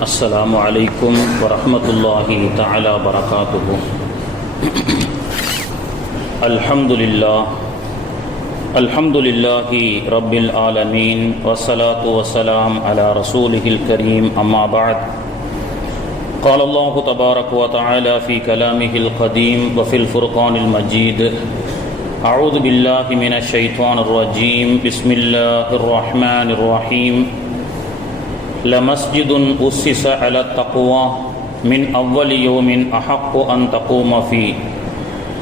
السلام عليكم ورحمة الله تعالى وبركاته. الحمد لله رب العالمين والصلاة والسلام على رسوله الكريم. أما بعد، قال الله تبارك وتعالى في كلامه القديم وفي الفرقان المجيد: أعوذ بالله من الشيطان الرجيم. بسم الله الرحمن الرحيم. لمسجد أسس على التقوى من أول يوم أحق أن تقوم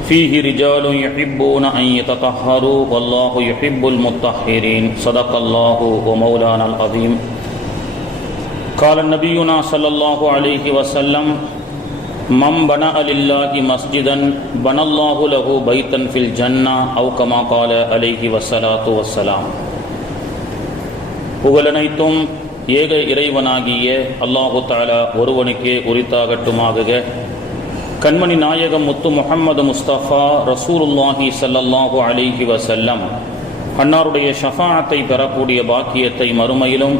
فيه رجال يحبون أن يتطهروا والله يحب المطهرين. صدق الله ومولانا العظيم. قال نبينا صلى الله عليه وسلم: من بنى لله مسجدا بنى الله له بيتا في الجنة أو كما قال عليه والصلاة والسلام. புகழனைத்தும் ஏக இறைவனாகிய அல்லாஹு தஆலா ஒருவனுக்கே உரித்தாகட்டுமாக. கண்மணி நாயகம் முத்து முஹம்மது முஸ்தபா ரசூலுல்லாஹி ஸல்லல்லாஹு அலைஹி வஸல்லம் அன்னாருடைய ஷஃபாஅத்தை பெறக்கூடிய பாக்கியத்தை மறுமையிலும்,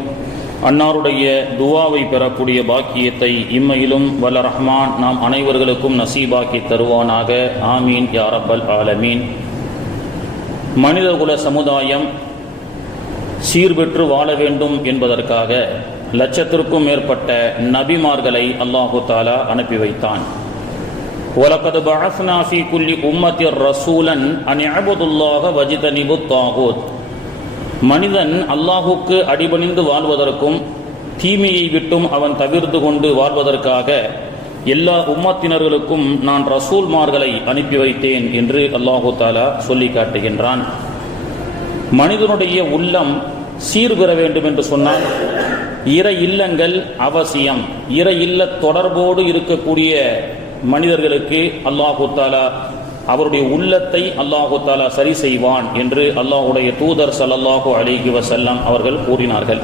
அன்னாருடைய துவாவை பெறக்கூடிய பாக்கியத்தை இம்மையிலும் வல்ல ரஹ்மான் நாம் அனைவர்களுக்கும் நசீபாக்கி தருவானாக. ஆமீன் யா ரப்பல் ஆலமீன். மனிதகுல சமுதாயம் சீர்பெற்று வாழ வேண்டும் என்பதற்காக லட்சத்திற்கும் மேற்பட்ட நபிமார்களை அல்லாஹு தஆலா அனுப்பி வைத்தான். வலகத் பஅஸ்னா ஃபீ குல்லி உம்மத்திர் ரசூலன் அன் இஅ்புதுல்லாஹ வஜ்தனிபுத் தாகூத். மனிதன் அல்லாஹுக்கு அடிபணிந்து வாழ்வதற்கும் தீமையை விட்டும் அவன் தவிர்த்து கொண்டு வாழ்வதற்காக எல்லா உம்மத்தினர்களுக்கும் நான் ரசூல்மார்களை அனுப்பி வைத்தேன் என்று அல்லாஹு தஆலா சொல்லி காட்டுகின்றான். மனிதனுடைய உள்ளம் சீர்பெற வேண்டும் என்று சொன்னால் இறை இல்லங்கள் அவசியம். இறை இல்ல தொடர்போடு இருக்கக்கூடிய மனிதர்களுக்கு அல்லாஹு தஆலா அவருடைய உள்ளத்தை அல்லாஹு தஆலா சரி செய்வான் என்று அல்லாஹுடைய தூதர் ஸல்லல்லாஹு அலைஹி வஸல்லம் அவர்கள் கூறினார்கள்.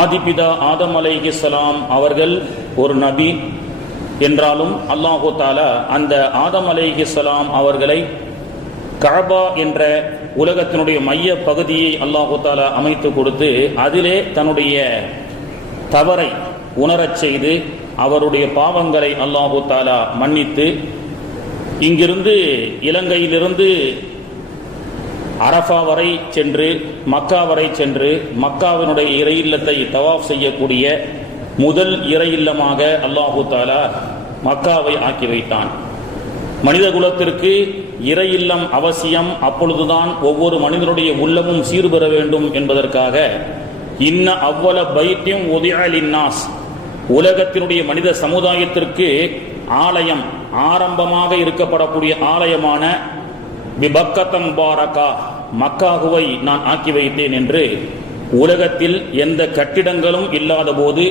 ஆதிபிதா ஆதம் அலைஹிஸ்ஸலாம் அவர்கள் ஒரு நபி என்றாலும் அல்லாஹு தஆலா அந்த ஆதம் அலைஹிஸ்ஸலாம் அவர்களை கஅபா என்ற உலகத்தினுடைய மைய பகுதியை அல்லாஹு தஆலா அமைத்து கொடுத்து அதிலே தன்னுடைய தவறை உணரச் செய்து அவருடைய பாவங்களை அல்லாஹு தஆலா மன்னித்து இங்கிருந்து இலங்கையிலிருந்து அரஃபா வரை சென்று மக்கா வரை சென்று மக்காவினுடைய இறை இல்லத்தை தவாஃப் செய்யக்கூடிய முதல் இறை இல்லமாக அல்லாஹு தஆலா மக்காவை ஆக்கி வைத்தான். மனித குலத்திற்கு இறை இல்லம் அவசியம். அப்பொழுதுதான் ஒவ்வொரு மனிதனுடைய உள்ளமும் சீர்பெற வேண்டும் என்பதற்காக இன்ன அவ்வல பைத்தியம் உதிஅ லின்னாஸ், உலகத்தினுடைய மனித சமுதாயத்திற்கு ஆலயம் ஆரம்பமாக இருக்கப்படக்கூடிய ஆலயமான பிபக்கத்தன் முபாரகா மக்காஹுவை நான் ஆக்கி வைத்தேன் என்று உலகத்தில் எந்த கட்டிடங்களும் இல்லாத போது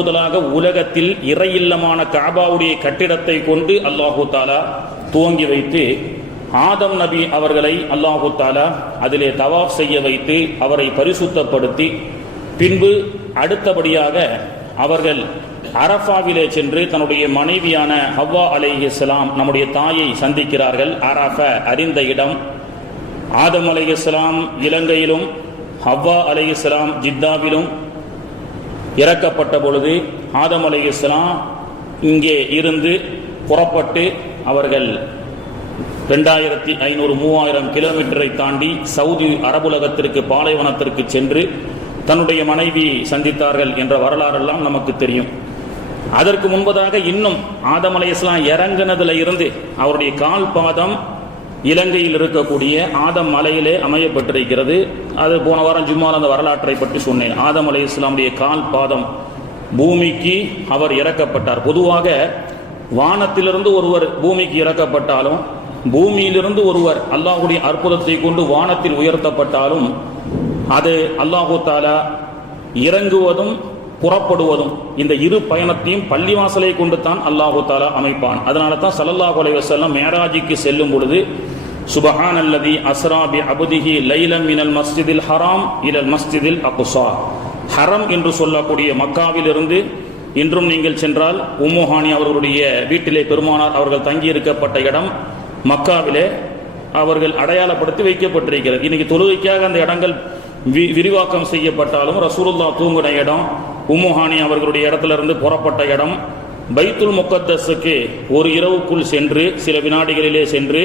முதலாக உலகத்தில் இறை இல்லமான கஅபாவுடைய கட்டிடத்தை கொண்டு அல்லாஹு தஆலா துவங்கி வைத்து ஆதம் நபி அவர்களை அல்லாஹு தஆலா அதிலே தவாஃப் செய்ய வைத்து அவரை பரிசுத்தப்படுத்தி பின்பு அடுத்தபடியாக அவர்கள் அரஃபாவிலே சென்று தன்னுடைய மனைவியான ஹவ்வா அலைஹிஸ்ஸலாம் நம்முடைய தாயை சந்திக்கிறார்கள். அரஃபா அறிந்த இடம். ஆதம் அலைஹிஸ்ஸலாம் இலங்கையிலும் ஹவ்வா அலைஹிஸ்ஸலாம் ஜித்தாவிலும் இறக்கப்பட்ட பொழுது ஆதம் அலைஹிஸ்ஸலாம் இங்கே இருந்து புறப்பட்டு அவர்கள் 2500-3000 கிலோமீட்டரை தாண்டி சவுதி அரபுலகத்திற்கு பாலைவனத்திற்கு சென்று தன்னுடைய மனைவி சந்தித்தார்கள் என்ற வரலாறெல்லாம் நமக்கு தெரியும். அதற்கு முன்பதாக இன்னும் ஆதம் அலைஹிஸ்ஸலாம் இறங்கினதுல இருந்து அவருடைய கால் பாதம் இலங்கையில் இருக்கக்கூடிய ஆதம் மலையிலே அமையப்பட்டிருக்கிறது. அது போன வாரம் ஜும்மால அந்த வரலாற்றை பற்றி சொன்னேன். ஆதம் அலைஹிஸ்ஸலாமுடைய கால் பாதம் பூமிக்கு அவர் இறக்கப்பட்டார். பொதுவாக வானத்திலிருந்து ஒருவர் பூமிக்கு இறக்கப்பட்டாலும், பூமியிலிருந்து ஒருவர் அல்லாஹ்வுடைய அற்புதத்தை கொண்டு வானத்தில் உயர்த்தப்பட்டாலும் அது அல்லாஹு தஆலா இறங்குவதும் புறப்படுவதும் இந்த இரு பயணத்தையும் பள்ளிவாசலை கொண்டு தான் அல்லாஹு தஆலா அமைப்பான். அதனால தான் ஸல்லல்லாஹு அலைஹி வஸல்லம் மேராஜுக்கு செல்லும் பொழுது சுப்ஹானல்லதி அஸ்ரா பி அப்திஹி லைலன் மினல் மஸ்ஜிதில் ஹராம் இலல் மஸ்ஜிதில் அக்ஸா. ஹரம் என்று சொல்லக்கூடிய மக்காவிலிருந்து இன்றும் நீங்கள் சென்றால் உம்முஹானி அவர்களுடைய வீட்டிலே பெருமானார் அவர்கள் தங்கி இருக்கப்பட்ட இடம் மக்காவிலே அவர்கள் அடையாளப்படுத்தி வைக்கப்பட்டிருக்கிறது. இன்னைக்கு தொழுகைக்காக அந்த இடங்கள் விரிவாக்கம் செய்யப்பட்டாலும் ரசூலுல்லாஹ் தூங்கின இடம், உம்முஹானி அவர்களுடைய இடத்துல இருந்து புறப்பட்ட இடம் பைத்துல் முகத்தஸுக்கு ஒரு இரவுக்குள் சென்று சில வினாடிகளிலே சென்று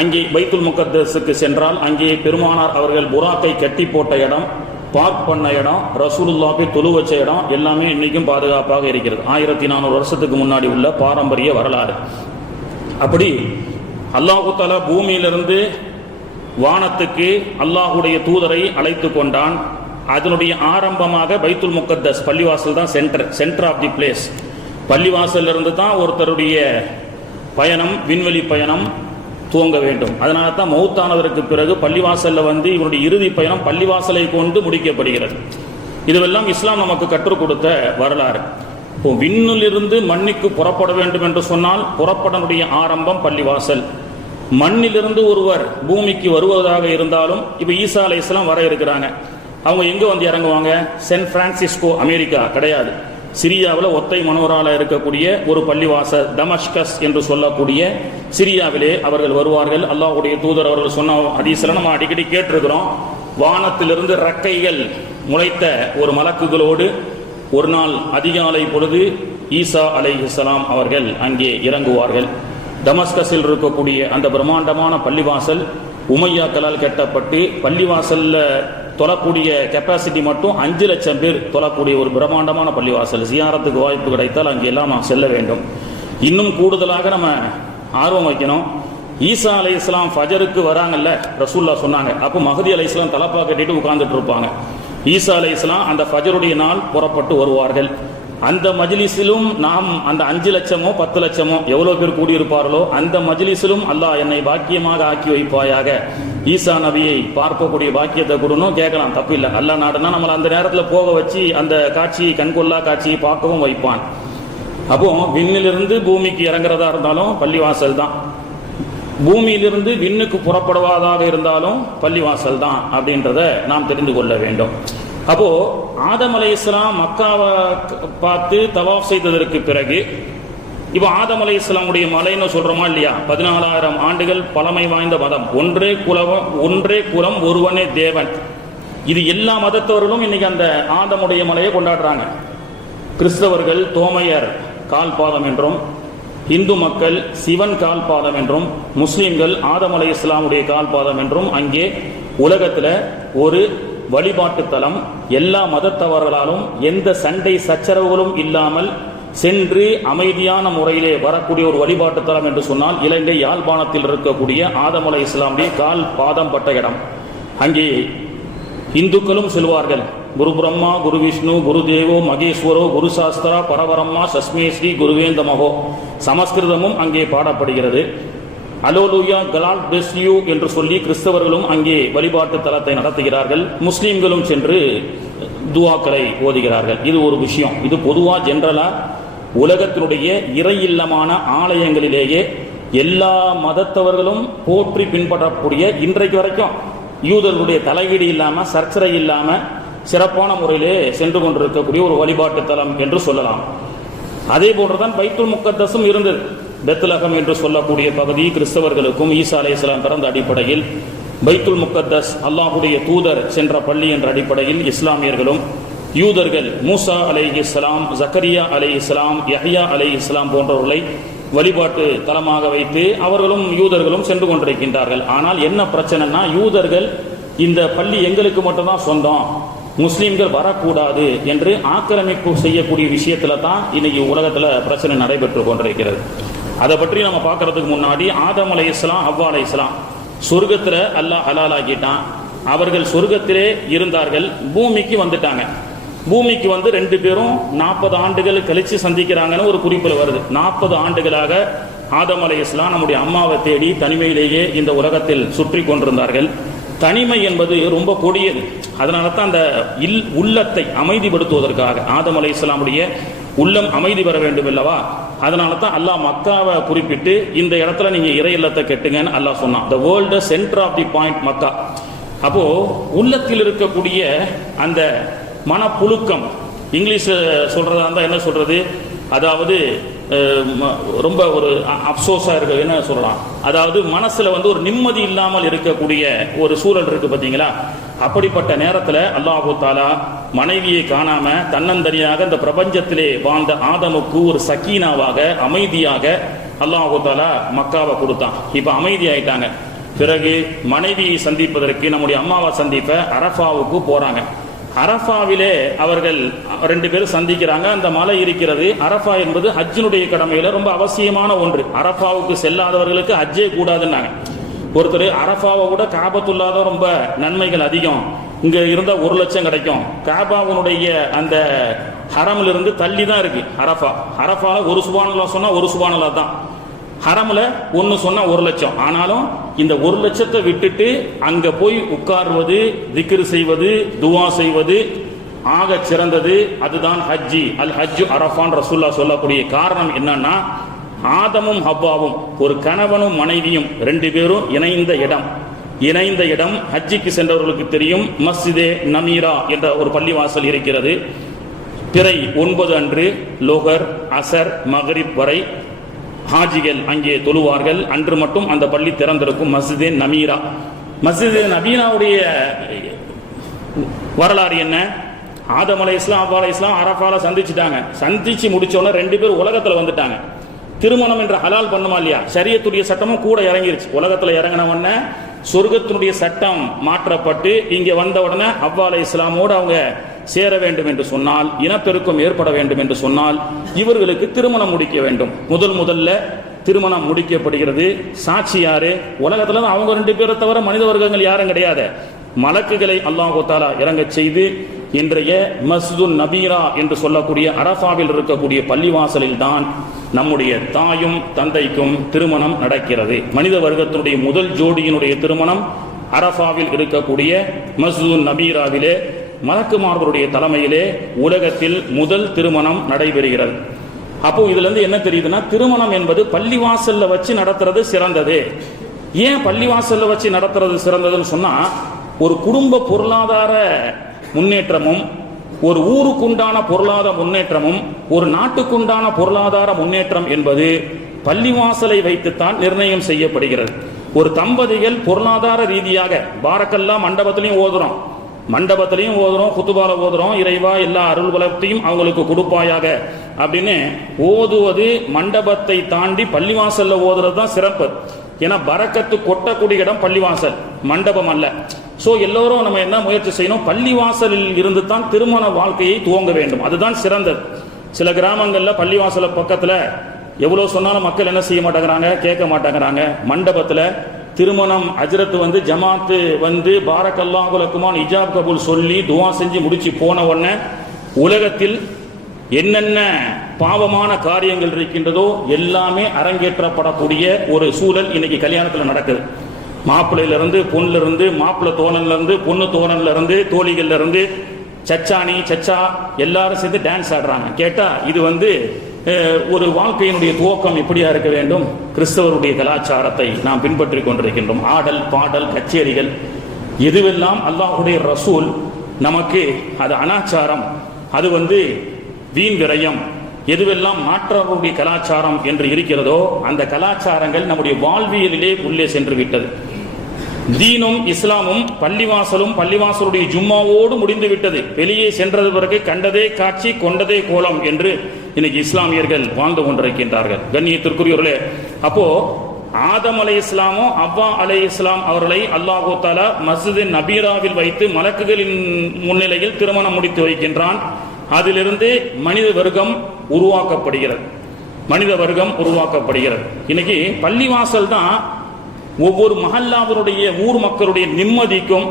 அங்கே பைத்துல் முகத்தஸுக்கு சென்றால் அங்கே பெருமானார் அவர்கள் புராக்கை கட்டி போட்ட இடம், பார்க் பண்ண இடம், ரசூலுல்லாஹி தொழு வச்ச இடம் எல்லாமே இன்னைக்கும் பாதுகாப்பாக இருக்கிறது. 1400 வருஷத்துக்கு முன்னாடி உள்ள பாரம்பரிய வரலாறு. அப்படி அல்லாஹு தஆலா பூமியிலிருந்து வானத்துக்கு அல்லாஹுடைய தூதரை அழைத்து கொண்டான். அதனுடைய ஆரம்பமாக பைத்துல் முகத்தஸ் பள்ளிவாசல் தான் சென்டர் ஆஃப் தி பிளேஸ். பள்ளிவாசல் இருந்து தான் ஒருத்தருடைய பயணம், விண்வெளி பயணம் துவங்க வேண்டும். அதனால தான் மௌத்தானதற்கு பிறகு பள்ளிவாசல்ல வந்து இவருடைய இறுதி பயணம் பள்ளிவாசலை கொண்டு முடிக்கப்படுகிறது. இதுவெல்லாம் இஸ்லாம் நமக்கு கற்றுக் கொடுத்த வரலாறு. இப்போ விண்ணிலிருந்து மண்ணுக்கு புறப்பட வேண்டும் என்று சொன்னால் புறப்படனுடைய ஆரம்பம் பள்ளிவாசல். மண்ணிலிருந்து ஒருவர் பூமிக்கு வருவதாக இருந்தாலும் இப்ப ஈசா அலைஹிஸ்ஸலாம் வர இருக்கிறாங்க. அவங்க எங்க வந்து இறங்குவாங்க? சான் பிரான்சிஸ்கோ அமெரிக்கா கிடையாது, சிரியாவில் ஒத்தை மனோரால இருக்கக்கூடிய ஒரு பள்ளிவாசல் டமஸ்கஸ் என்று சொல்லக்கூடிய சிரியாவிலே அவர்கள் வருவார்கள். அல்லாஹ்வுடைய தூதர் அவர்கள் சொன்ன ஹதீஸ்ல நம்ம அடிக்கடி கேட்டிருக்கிறோம். வானத்திலிருந்து ரக்கைகள் முளைத்த ஒரு மலக்குகளோடு ஒரு நாள் அதிகாலை பொழுது ஈசா அலைஹிஸ்ஸலாம் அவர்கள் அங்கே இறங்குவார்கள். டமஸ்கஸில் இருக்கக்கூடிய அந்த பிரம்மாண்டமான பள்ளிவாசல் உமையாக்களால் கட்டப்பட்டு பள்ளிவாசல்ல தொழக்கூடிய கெப்பாசிட்டி மட்டும் 5 லட்சம் பேர் தொழக்கூடிய ஒரு பிரம்மாண்டமான பள்ளிவாசல். ஜியாரத்துக்கு வாய்ப்பு கிடைத்தால் அங்கே எல்லாம் நாம் செல்ல வேண்டும். இன்னும் கூடுதலாக நம்ம ஆர்வம் வைக்கணும். ஈசா அலைஹிஸ்ஸலாம் ஃபஜருக்கு வராங்கல்ல, ரசூலுல்லாஹ் சொன்னாங்க. அப்போ மஹதி அலைஹிஸ்ஸலாம் தலப்பா கட்டிட்டு உட்கார்ந்துட்டு இருப்பாங்க. ஈசா அலைஹிஸ்ஸலாம் அந்த ஃபஜருடைய நாள் புறப்பட்டு வருவார்கள். அந்த மஜ்லிஸிலும் நாம் அந்த 5 லட்சமோ 10 லட்சமோ எவ்வளவு பேர் கூடியிருப்பார்களோ அந்த மஜ்லிஸிலும் அல்லாஹ் என்னை பாக்கியமாக ஆக்கி வைப்பாயாக, ஈசா நபியை பார்க்கக்கூடிய பாக்கியத்தை கொடுணும் கேட்கலாம், தப்பு இல்லை. அல்லாஹ் நாடுனா நம்மளை அந்த நேரத்தில் போக வச்சு அந்த காட்சியை, கண்கொள்ளா காட்சியை பார்க்கவும் வைப்பான். அப்போ விண்ணிலிருந்து பூமிக்கு இறங்குறதா இருந்தாலும் பள்ளிவாசல் தான், பூமியிலிருந்து விண்ணுக்கு புறப்படுவதாக இருந்தாலும் பள்ளிவாசல் தான் அப்படின்றத நாம் தெரிந்து கொள்ள வேண்டும். அப்போ ஆதம் அலைஹிஸ்ஸலாம் மக்காவை பார்த்து தவாஃப் செய்ததற்கு பிறகு இப்போ ஆதம் அலைஹிஸ்ஸலாமுடைய மலைன்னு சொல்றோமா இல்லையா? 14,000 ஆண்டுகள் பழமை வாய்ந்த மதம். ஒன்றே குலம் ஒருவனே தேவன். இது எல்லா மதத்தவர்களும் இன்னைக்கு அந்த ஆதமுடைய மலையை கொண்டாடுறாங்க. கிறிஸ்தவர்கள் தோமையர் கால் பாதம் என்றும், இந்து மக்கள் சிவன் கால் பாதம் என்றும், முஸ்லிம்கள் ஆதம் அலைஹிஸ்ஸலாமுடைய கால் பாதம் என்றும் அங்கே உலகத்துல ஒரு வழிபாட்டு தலம், எல்லா மதத்தவர்களாலும் எந்த சண்டை சச்சரவுகளும் இல்லாமல் சென்று அமைதியான முறையிலே வரக்கூடிய ஒரு வழிபாட்டு தலம் என்று சொன்னால் இலங்கை யாழ்ப்பாணத்தில் இருக்கக்கூடிய ஆதம் அலைஹிஸ்ஸலாமுடைய கால் பாதம் பட்ட இடம். அங்கே இந்துக்களும் செல்வார்கள். குரு பிரம்மா, குரு விஷ்ணு, குரு தேவோ மகேஸ்வரோ, குரு சாஸ்திரா, பரபரம்மா, சஸ்மேஸ்ரீ, குருவேந்தமகோ சமஸ்கிருதமும் அங்கே பாடப்படுகிறது. அலோலுயா, கலால் பிளஸ் யூ என்று சொல்லி கிறிஸ்தவர்களும் அங்கே வழிபாட்டு தலத்தை நடத்துகிறார்கள். முஸ்லீம்களும் சென்று துவாக்களை ஓதுகிறார்கள். இது ஒரு விஷயம். இது பொதுவா ஜெனரலா உலகத்தினுடைய இறை இல்லமான ஆலயங்களிலேயே எல்லா மதத்தவர்களும் போற்றி பின்பற்றக்கூடிய இன்றைக்கு வரைக்கும் யூதர்களுடைய தலையீடு இல்லாம சர்ச்சரை இல்லாம சிறப்பான முறையிலே சென்று கொண்டிருக்கக்கூடிய ஒரு வழிபாட்டு தலம் என்று சொல்லலாம். அதே போன்றுதான் பைத்துல் முகத்தஸும் இருந்தது. பெத்லகம் என்று சொல்லக்கூடிய பகுதி கிறிஸ்தவர்களுக்கும் ஈசா அலைஹிஸ்ஸலாம் பிறந்த அடிப்படையில் பைத்துல் முகத்தஸ் அல்லாஹுடைய தூதர் சென்ற பள்ளி என்ற அடிப்படையில் இஸ்லாமியர்களும் யூதர்கள் மூசா அலைஹிஸ்ஸலாம், ஜக்கரியா அலைஹிஸ்ஸலாம், யஹ்யா அலைஹிஸ்ஸலாம் போன்றவர்களை வழிபாட்டு தலமாக வைத்து அவர்களும் யூதர்களும் சென்று கொண்டிருக்கின்றார்கள். ஆனால் என்ன பிரச்சனைனா, யூதர்கள் இந்த பள்ளி எங்களுக்கு மட்டும்தான் சொந்தம், முஸ்லீம்கள் வரக்கூடாது என்று ஆக்கிரமிப்பு செய்யக்கூடிய விஷயத்துல தான் இன்னைக்கு உலகத்துல பிரச்சனை நடைபெற்று கொண்டிருக்கிறது. அதை பற்றி நம்ம பார்க்கறதுக்கு முன்னாடி ஆதம் அலைஹிஸ்ஸலாம், ஹவ்வா அலைஹிஸ்ஸலாம் சொர்க்கத்துல அல்லாஹ் ஹலாலாக்கிட்டான். அவர்கள் சொர்க்கத்திலே இருந்தார்கள், பூமிக்கு வந்துட்டாங்க. பூமிக்கு வந்து 2 பேரும் 40 ஆண்டுகள் கழிச்சு சந்திக்கிறாங்கன்னு ஒரு குறிப்பில் வருது. 40 ஆண்டுகளாக ஆதம் அலைஹிஸ்ஸலாம் நம்முடைய அம்மாவை தேடி தனிமையிலேயே இந்த உலகத்தில் சுற்றி கொண்டிருந்தார்கள். தனிமை என்பது ரொம்ப கொடியது. அதனால தான் அந்த உள்ளத்தை அமைதிப்படுத்துவதற்காக ஆதம் அலைஹிஸ்ஸலாமுடைய உள்ளம் அமைதி பெற வேண்டும் அல்லவா, அதனால தான் அல்லாஹ் மக்காவை குறிப்பிட்டு இந்த இடத்துல நீங்க இறை இல்லத்தை கட்டுங்கன்னு அல்லாஹ் சொன்னான். The world centre of the point Mecca. அப்போ உள்ளத்தில் இருக்கக்கூடிய அந்த மனப்புழுக்கம், இங்கிலீஷ் சொல்றதா இருந்தா என்ன சொல்றது, அதாவது ரொம்ப ஒரு அப்சோஸா இருக்கு, என்ன சொல்லலாம், அதாவது மனசுல ஒரு நிம்மதி இல்லாமல் இருக்கக்கூடிய ஒரு சூழல் இருக்கு பாத்தீங்களா. அப்படிப்பட்ட நேரத்தில் அல்லாஹு தாலா மனைவியை காணாம தன்னந்தனியாக இந்த பிரபஞ்சத்திலே வாழ்ந்த ஆதமுக்கு ஒரு சக்கீனாவாக அமைதியாக அல்லாஹு தாலா மக்காவை கொடுத்தான். இப்ப அமைதி ஆயிட்டாங்க. பிறகு மனைவியை சந்திப்பதற்கு நம்முடைய அம்மாவை சந்திப்ப அரஃபாவுக்கு போறாங்க. அரஃபாவிலே அவர்கள் 2 பேரும் சந்திக்கிறாங்க. அந்த மலை இருக்கிறது. அரஃபா என்பது ஹஜ்ஜினுடைய கடமையில ரொம்ப அவசியமான ஒன்று. அரஃபாவுக்கு செல்லாதவர்களுக்கு ஹஜ்ஜே கூடாதுன்னாங்க. ஒருத்தர் அரஃபாவை கூட காபத்துள்ளாத ரொம்ப நன்மைகள் அதிகம், இங்க இருந்தா 1 லட்சம் கிடைக்கும். காபாவுடைய அந்த ஹரமில் இருந்து தள்ளி தான் இருக்கு அரஃபா. அரஃபால 1 சுபானல்லா சொன்னா 1 சுபானல்லா தான், ஹரம்ல 1 சொன்னா 1 லட்சம். ஆனாலும் இந்த 1 லட்சத்தை விட்டுட்டு அங்க போய் உட்கார்வது, திக்ர் செய்வது, துவா செய்வது ஆக சிறந்தது. அதுதான் ஹஜ்ஜி. அல் ஹஜ்ஜு அரஃபான் ரசூலுல்லாஹ் சொல்லக்கூடிய காரணம் என்னன்னா, ஆதமும் ஹவ்வாவும் ஒரு கணவனும் மனைவியும் 2 பேரும் இணைந்த இடம் ஹஜ்ஜிக்கு சென்றவர்களுக்கு தெரியும். மஸ்ஜிதே நமீரா என்ற ஒரு பள்ளிவாசல் இருக்கிறது. பிறை 9 அன்று லோகர், அசர், மகரிப் வரை ஹாஜிகள் அங்கே தொழுவார்கள். அன்று மட்டும் அந்த பள்ளி திறந்திருக்கும். மஸ்ஜிதே நமீரா. மஸ்ஜிதே நமீராவுடைய வரலாறு என்ன? ஆதம் அலைஹிஸ்ஸலாம், ஹவ்வா அலைஹிஸ்ஸலாம் அரஃபால சந்திச்சுட்டாங்க. சந்திச்சு முடிச்சோன்னா 2 பேர் உலகத்துல வந்துட்டாங்க. திருமணம் என்ற ஹலால் பண்ணுமா இல்லையா, ஷரியத்துடைய சட்டமும் கூட இறங்கிருச்சு. உலகத்துல இறங்கின உடனே சொர்க்கத்தினுடைய சட்டம் மாற்றப்பட்டு இங்க வந்த உடனே ஹவ்வா அலைஹிஸ்ஸலாமோடு அவங்க சேர வேண்டும் என்று சொன்னால், இனப்பெருக்கம் ஏற்பட வேண்டும் என்று சொன்னால் இவர்களுக்கு திருமணம் முடிக்க வேண்டும். முதல்ல திருமணம் முடிக்கப்படுகிறது. சாட்சி யாரு? உலகத்துல அவங்க 2 பேரை தவிர மனித வர்க்கங்கள் யாரும் கிடையாது. மலக்குகளை அல்லாஹ் தஆலா இறங்க செய்து இன்றைய மஸ்ஜிதுன் நபீரா என்று சொல்லக்கூடிய அரஃபாவில் இருக்கக்கூடிய பள்ளிவாசலில் தான் நம்முடைய தாயும் தந்தைக்கும் திருமணம் நடக்கிறது. மனித வர்க்கத்தினுடைய முதல் ஜோடியினுடைய திருமணம் அரஃபாவில் இருக்கக்கூடிய மஸ்ஜிதுன் நபீராவிலே மலக்குமார்களுடைய தலைமையிலே உலகத்தில் முதல் திருமணம் நடைபெறுகிறது. அப்போ இதுல இருந்து என்ன தெரியுதுன்னா, திருமணம் என்பது பள்ளிவாசல்ல வச்சு நடத்துறது சிறந்தது. ஏன் பள்ளிவாசல்ல வச்சு நடத்துறது சிறந்ததுன்னு சொன்னா, ஒரு குடும்ப பொருளாதார முன்னேற்றமும், ஒரு ஊருக்குண்டான பொருளாதார முன்னேற்றமும், ஒரு நாட்டுக்குண்டான பொருளாதார முன்னேற்றம் என்பது பள்ளிவாசலை வைத்துத்தான் நிர்ணயம் செய்யப்படுகிறது. ஒரு தம்பதிகள் பொருளாதார ரீதியாக பாரக்கெல்லாம் மண்டபத்திலையும் ஓதுறோம், குத்துபால ஓதுறோம், இறைவா எல்லா அருள் வளத்தையும் அவங்களுக்கு கொடுப்பாயாக அப்படின்னு ஓதுவது மண்டபத்தை தாண்டி பள்ளிவாசல்ல ஓதுறது தான் சிறப்பு. ஏன்னா பரக்கத்து கொட்டக்கூடிய இடம் பள்ளிவாசல், மண்டபம் அல்ல. சோ எல்லோரும் நம்ம என்ன முயற்சி செய்யணும், பள்ளிவாசலில் இருந்து தான் திருமண வாழ்க்கையை துவங்க வேண்டும். அதுதான் சிறந்தது. சில கிராமங்கள்ல பள்ளிவாசல பக்கத்துல எவ்வளவு சொன்னாலும் மக்கள் என்ன செய்ய மாட்டேங்கிறாங்க, கேட்க மாட்டேங்கிறாங்க. மண்டபத்துல திருமணம் அஜ்ரத்து ஜமாத்து பாரக்கல்லாஹு லக்குமான் இஜாப் கபூல் சொல்லி துவா செஞ்சு முடிச்சு போன உடனே உலகத்தில் என்னென்ன பாவமான காரியங்கள் இருக்கின்றதோ எல்லாமே அரங்கேற்றப்படக்கூடிய ஒரு சூழல் இன்னைக்கு கல்யாணத்துல நடக்குது. மாப்பிள்ளையில இருந்து பொண்ணுல இருந்து, மாப்பிள்ளை தோழன்ல இருந்து, பொண்ணு தோழன்ல இருந்து, தோழிகள்ல இருந்து, சச்சானி சச்சா எல்லாரும் சேர்ந்து டான்ஸ் ஆடுறாங்க. கேட்டா இது ஒரு வாழ்க்கையினுடைய துவக்கம் எப்படியா இருக்க வேண்டும்? கிறிஸ்தவருடைய கலாச்சாரத்தை நாம் பின்பற்றி கொண்டிருக்கின்றோம். ஆடல் பாடல் கச்சேரிகள் எதுவெல்லாம் அல்லாஹ்வுடைய ரசூல் நமக்கு அது அனாச்சாரம், அது வீண் விரயம், எதுவெல்லாம் மாற்றவருடைய கலாச்சாரம் என்று இருக்கிறதோ அந்த கலாச்சாரங்கள் நம்முடைய வாழ்வியலிலே உள்ளே சென்று விட்டது. தீனும் இஸ்லாமும் பள்ளிவாசலும் பள்ளிவாசலுடைய ஜும்மாவோடு முடிந்து விட்டது. வெளியே சென்றது பிறகு கண்டதே காட்சி கொண்டதே கோலம் என்று இன்னைக்கு இஸ்லாமியர்கள் வாழ்ந்து கொண்டிருக்கின்றார்கள். கண்ணியத்திற்குரியவர்களே, அப்போ ஆதம் அலைஹிஸ்ஸலாமும் ஹவ்வா அலைஹிஸ்ஸலாம் அவர்களை அல்லாஹ் தஆலா மஸ்ஜித் நபீராவில் வைத்து மலக்குகளின் முன்னிலையில் திருமணம் முடித்து வைக்கின்றான். அதிலிருந்து மனித வர்க்கம் உருவாக்கப்படுகிறது. இன்னைக்கு பள்ளிவாசல் தான் ஒவ்வொரு மஹல்லாவினுடைய ஊர் மக்களுடைய நிம்மதிக்கும்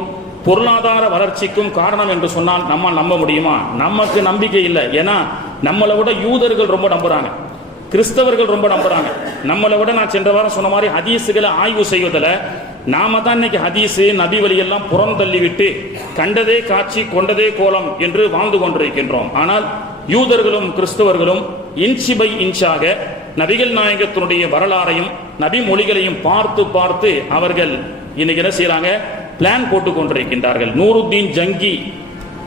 பொருளாதார வளர்ச்சிக்கும் காரணம் என்று சொன்னால் நம்மால் நம்ப முடியுமா? நமக்கு நம்பிக்கை இல்லை. ஏன்னா நம்மளை விட யூதர்கள் ரொம்ப நம்புறாங்க, கிறிஸ்தவர்கள் ரொம்ப நம்புறாங்க. நம்மளை விட நான் சென்ற வாரம் சொன்ன மாதிரி ஹதீஸுகளை ஆய்வு செய்வதில் நாம தான் இன்னைக்கு ஹதீஸு நபி வழியெல்லாம் புறம் தள்ளிவிட்டு கண்டதே காட்சி கொண்டதே கோலம் என்று வாழ்ந்து கொண்டிருக்கின்றோம். ஆனால் யூதர்களும் கிறிஸ்தவர்களும் இன்ச்சு பை இன்ச்சாக நபிகள் நாயகத்தினுடைய வரலாறையும் நபி மொழிகளையும் பார்த்து அவர்கள் இன்னைக்கு என்ன செய்யறாங்க, பிளான் போட்டுக் கொண்டிருக்கின்றார்கள். நூருத்தீன் ஜங்கி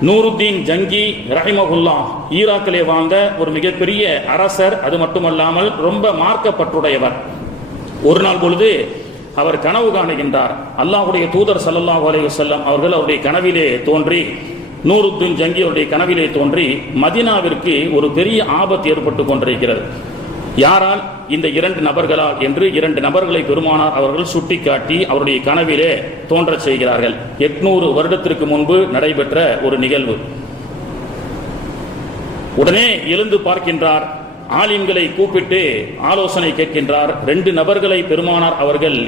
நூருத்தீன் ஜங்கி ரஹிமஹுல்லா ஈராக்கிலே வாழ்ந்த ஒரு மிகப்பெரிய அரசர். அது மட்டுமல்லாமல் ரொம்ப மார்க்கப்பட்டுடையவர். ஒரு நாள் பொழுது அவர் கனவு காணுகின்றார். அல்லாஹ்வுடைய தூதர் ஸல்லல்லாஹு அலைஹி வஸல்லம் அவர்கள் அவருடைய கனவிலே தோன்றி, நூருத்தீன் ஜங்கி அவருடைய கனவிலே தோன்றி, மதீனாவிற்கு ஒரு பெரிய ஆபத்து ஏற்பட்டு கொண்டிருக்கிறது. யாரால்? இந்த 2 நபர்களால் என்று 2 நபர்களை பெருமானார் அவர்கள் சுட்டிக்காட்டி அவருடைய கனவிலே தோன்றச் செய்கிறார்கள். 800 வருடத்திற்கு முன்பு நடைபெற்ற ஒரு நிகழ்வு. உடனே எழுந்து பார்க்கின்றார். ஆலிம்களை கூப்பிட்டு ஆலோசனை கேட்கின்றார். 2 நபர்களை பெருமானார் அவர்கள்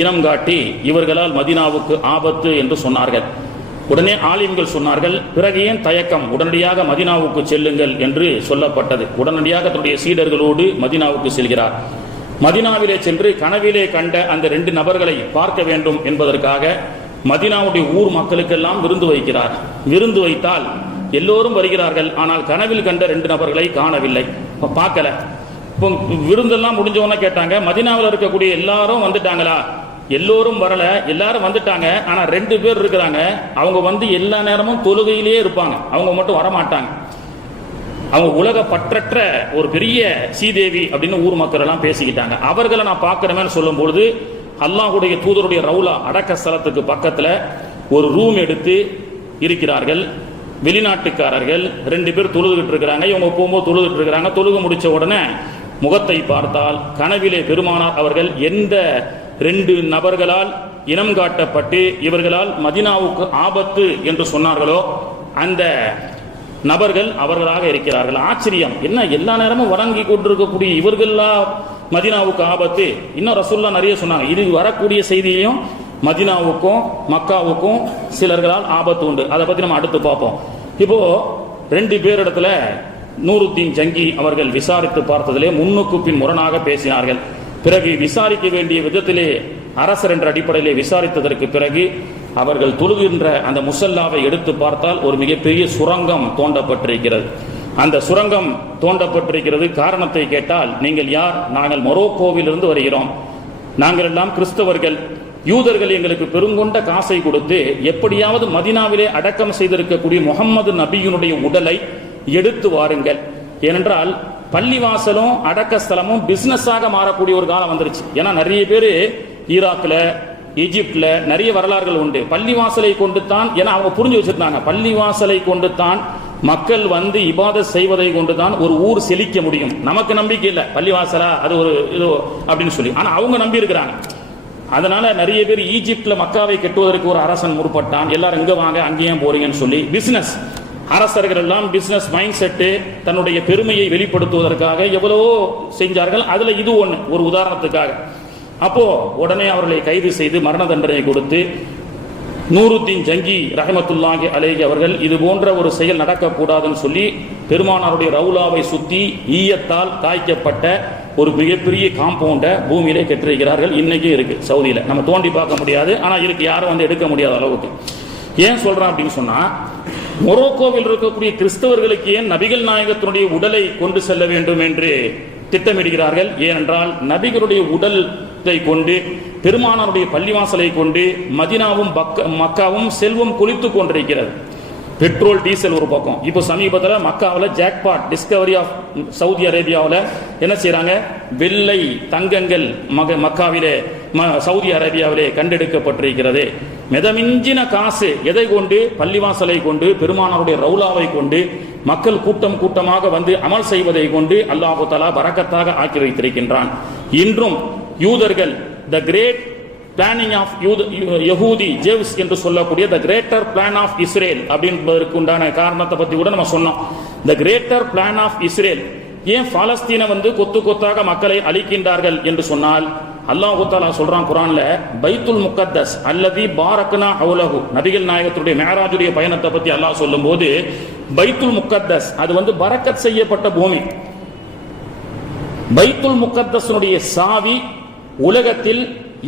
இனம் காட்டி இவர்களால் மதீனாவுக்கு ஆபத்து என்று சொன்னார்கள். உடனே ஆலிம்கள் சொன்னார்கள், பிறகு ஏன் தயக்கம், உடனடியாக மதீனாவுக்கு செல்லுங்கள் என்று சொல்லப்பட்டது. உடனடியாக தன்னுடைய சீடர்களோடு மதீனாவுக்கு செல்கிறார். மதீனாவிலே சென்று கனவிலே கண்ட அந்த 2 நபர்களை பார்க்க வேண்டும் என்பதற்காக மதீனாவுடைய ஊர் மக்களுக்கெல்லாம் விருந்து வைக்கிறார். விருந்து வைத்தால் எல்லோரும் வருகிறார்கள். ஆனால் கனவில் கண்ட 2 நபர்களை காணவில்லை, பார்க்கல. இப்போ விருந்தெல்லாம் முடிஞ்சவொன்னே கேட்டாங்க, மதீனாவில் இருக்கக்கூடிய எல்லாரும் வந்துட்டாங்களா? எல்லோரும் வரல, எல்லாரும் வந்துட்டாங்க. ஆனா 2 பேர் இருக்கிறாங்க, அவங்க வந்து எல்லா நேரமும் தொழுகையிலேயே இருப்பாங்க, அவங்க மட்டும் வரமாட்டாங்க. அவங்க உலக பற்றற்ற ஒரு பெரிய சீதேவி அப்படின்னு ஊர் மக்கள் எல்லாம் பேசிக்கிட்டாங்க. அவர்களை நான் பார்க்கிறேன்னு சொல்லும் பொழுது அல்லாஹ்வுடைய தூதருடைய ரவுலா அடக்க ஸ்தலத்துக்கு பக்கத்துல ஒரு ரூம் எடுத்து இருக்கிறார்கள். வெளிநாட்டுக்காரர்கள் 2 பேர் தொழுதுகிட்டு இருக்கிறாங்க. இவங்க போகும்போது தொழுதுட்டு இருக்கிறாங்க. தொழுக முடிச்ச உடனே முகத்தை பார்த்தால் கனவிலே பெருமானார் அவர்கள் எந்த 2 நபர்களால் இனம் காட்டப்பட்டு இவர்களால் மதீனாவுக்கு ஆபத்து என்று சொன்னார்களோ அந்த நபர்கள் அவர்களாக இருக்கிறார்கள். ஆச்சரியம், என்ன எல்லா நேரமும் வணங்கி கொண்டிருக்கக்கூடிய இவர்களா மதீனாவுக்கு ஆபத்து? இன்னும் ரசூலுல்லாஹ் நிறைய சொன்னாங்க. இது வரக்கூடிய செய்தியையும் மதீனாவுக்கும் மக்காவுக்கும் சிலர்களால் ஆபத்து உண்டு. அதை பத்தி நம்ம அடுத்து பார்ப்போம். இப்போ 2 பேரிடத்துல நூருத்தீன் ஜங்கி அவர்கள் விசாரித்து பார்த்ததிலே முன்னுக்கு பின் முரணாக பேசினார்கள். பிறகு விசாரிக்க வேண்டிய விதத்திலே அரசர் என்ற அடிப்படையிலே விசாரித்ததற்கு பிறகு அவர்கள் தொழுகின்ற அந்த முசல்லாவை எடுத்து பார்த்தால் ஒரு மிகப்பெரிய சுரங்கம் தோண்டப்பட்டிருக்கிறது. அந்த சுரங்கம் தோண்டப்பட்டிருக்கிறது. காரணத்தை கேட்டால், நீங்கள் யார்? நாங்கள் மொரோக்கோவில் இருந்து வருகிறோம், நாங்கள் எல்லாம் கிறிஸ்தவர்கள். யூதர்கள் எங்களுக்கு பெருங்கொண்ட காசை கொடுத்து எப்படியாவது மதீனாவிலே அடக்கம் செய்திருக்கக்கூடிய முஹம்மது நபியினுடைய உடலை எடுத்து வாருங்கள். ஏனென்றால் பள்ளிவாசலும் அடக்க ஸ்தலமும் பிசினஸாக மாறக்கூடிய ஒரு காலம் வந்துருச்சு. ஏன்னா நிறைய பேர் ஈராக்ல, ஈஜிப்ட்ல நிறைய வரலாறுகள் உண்டு. பள்ளிவாசலை கொண்டு தான், ஏன்னா அவங்க புரிஞ்சு வச்சிருந்தாங்க, பள்ளிவாசலை கொண்டு தான் மக்கள் வந்து இபாதத் செய்வதை கொண்டு தான் ஒரு ஊர் செழிக்க முடியும். நமக்கு நம்பிக்கை இல்லை, பள்ளிவாசலா அது ஒரு இது அப்படின்னு சொல்லி. ஆனா அவங்க நம்பி இருக்கிறாங்க. அதனால நிறைய பேர் ஈஜிப்ட்ல மக்காவை கட்டுவதற்கு ஒரு அரசன் முற்பட்டான். எல்லாரும் இங்க வாங்க, அங்கேயும் போறீங்கன்னு சொல்லி பிசினஸ். அரசர்கள் எல்லாம் பிசினஸ் மைண்ட் செட்டு, தன்னுடைய பெருமையை வெளிப்படுத்துவதற்காக எவ்வளவோ செஞ்சார்கள். அதுல இது ஒண்ணு, ஒரு உதாரணத்துக்காக. அப்போ உடனே அவர்களை கைது செய்து மரண தண்டனை கொடுத்து நூருத்தீன் ஜங்கி ரஹமத்துல்லாஹி அலைஹி அவர்கள் இது போன்ற ஒரு செயல் நடக்கக்கூடாதுன்னு சொல்லி பெருமானாருடைய ரவுலாவை சுத்தி ஈயத்தால் காய்க்கப்பட்ட ஒரு மிகப்பெரிய காம்பவுண்டை பூமியிலே கட்டிருக்கிறார்கள். இன்னைக்கு இருக்கு சவுதியில. நம்ம தோண்டி பார்க்க முடியாது, ஆனா இருக்கு, யாரும் வந்து எடுக்க முடியாத அளவுக்கு. ஏன் சொல்றேன் அப்படின்னு சொன்னா, மொரோக்கோவில் இருக்கக்கூடிய கிறிஸ்தவர்களுக்கு ஏன் நபிகள் நாயகத்தினுடைய உடலை கொண்டு செல்ல வேண்டும் என்று திட்டமிடுகிறார்கள்? ஏனென்றால் நபிகளுடைய உடலை கொண்டு, பெருமானாருடைய பள்ளிவாசலை கொண்டு மதீனாவும் மக்காவும் செல்வம் கொளித்துக் கொண்டிருக்கிறது. பெட்ரோல், டீசல் ஒரு பக்கம். இப்போ சமீபத்தில் மக்காவில் ஜாக்பாட் டிஸ்கவரி ஆஃப் சவுதி அரேபியாவில் என்ன செய்யறாங்க? வெள்ளை தங்கங்கள் மக்காவிலே சவுதி அரேபியாவிலே கண்டெடுக்கப்பட்டிருக்கிறது. மிதமிஞ்சின காசு எதை கொண்டு? பள்ளிவாசலை கொண்டு, பெருமானாருடைய ரவுலாவை கொண்டு, மக்கள் கூட்டம் கூட்டமாக வந்து அமல் செய்வதை கொண்டு அல்லாஹு தஆலா பரக்கத்தாக ஆக்கி வைத்திருக்கின்றான். இன்றும் யூதர்கள் த கிரேட் பிளானிங் ஆஃப் யஹூதி ஜெவ்ஸ் என்று சொல்லக்கூடிய the greater plan of Israel அப்படின்றதற்கு உண்டான காரணத்தை பத்தி கூட நம்ம சொன்னோம். The greater plan of Israel. ஏன் பாலஸ்தீனை வந்து கொத்து கொத்தாக மக்களை அழிக்கின்றார்கள் என்று சொன்னால், அல்லாஹ் தஆலா சொல்றான் குர்ஆன்ல, பைத்துல் முகத்தஸ் அல்லதி பாரக்னா ஹவுலஹு. நபிகள் நாயகத்துடைய மேராஜுடைய பயணத்தை பத்தி அல்லாஹ் சொல்லும் போது பைத்துல் முகத்தஸ் அது வந்து பரக்கத் செய்யப்பட்ட பூமி. பைத்துல் முகத்தஸினுடைய சாவி உலகத்தில்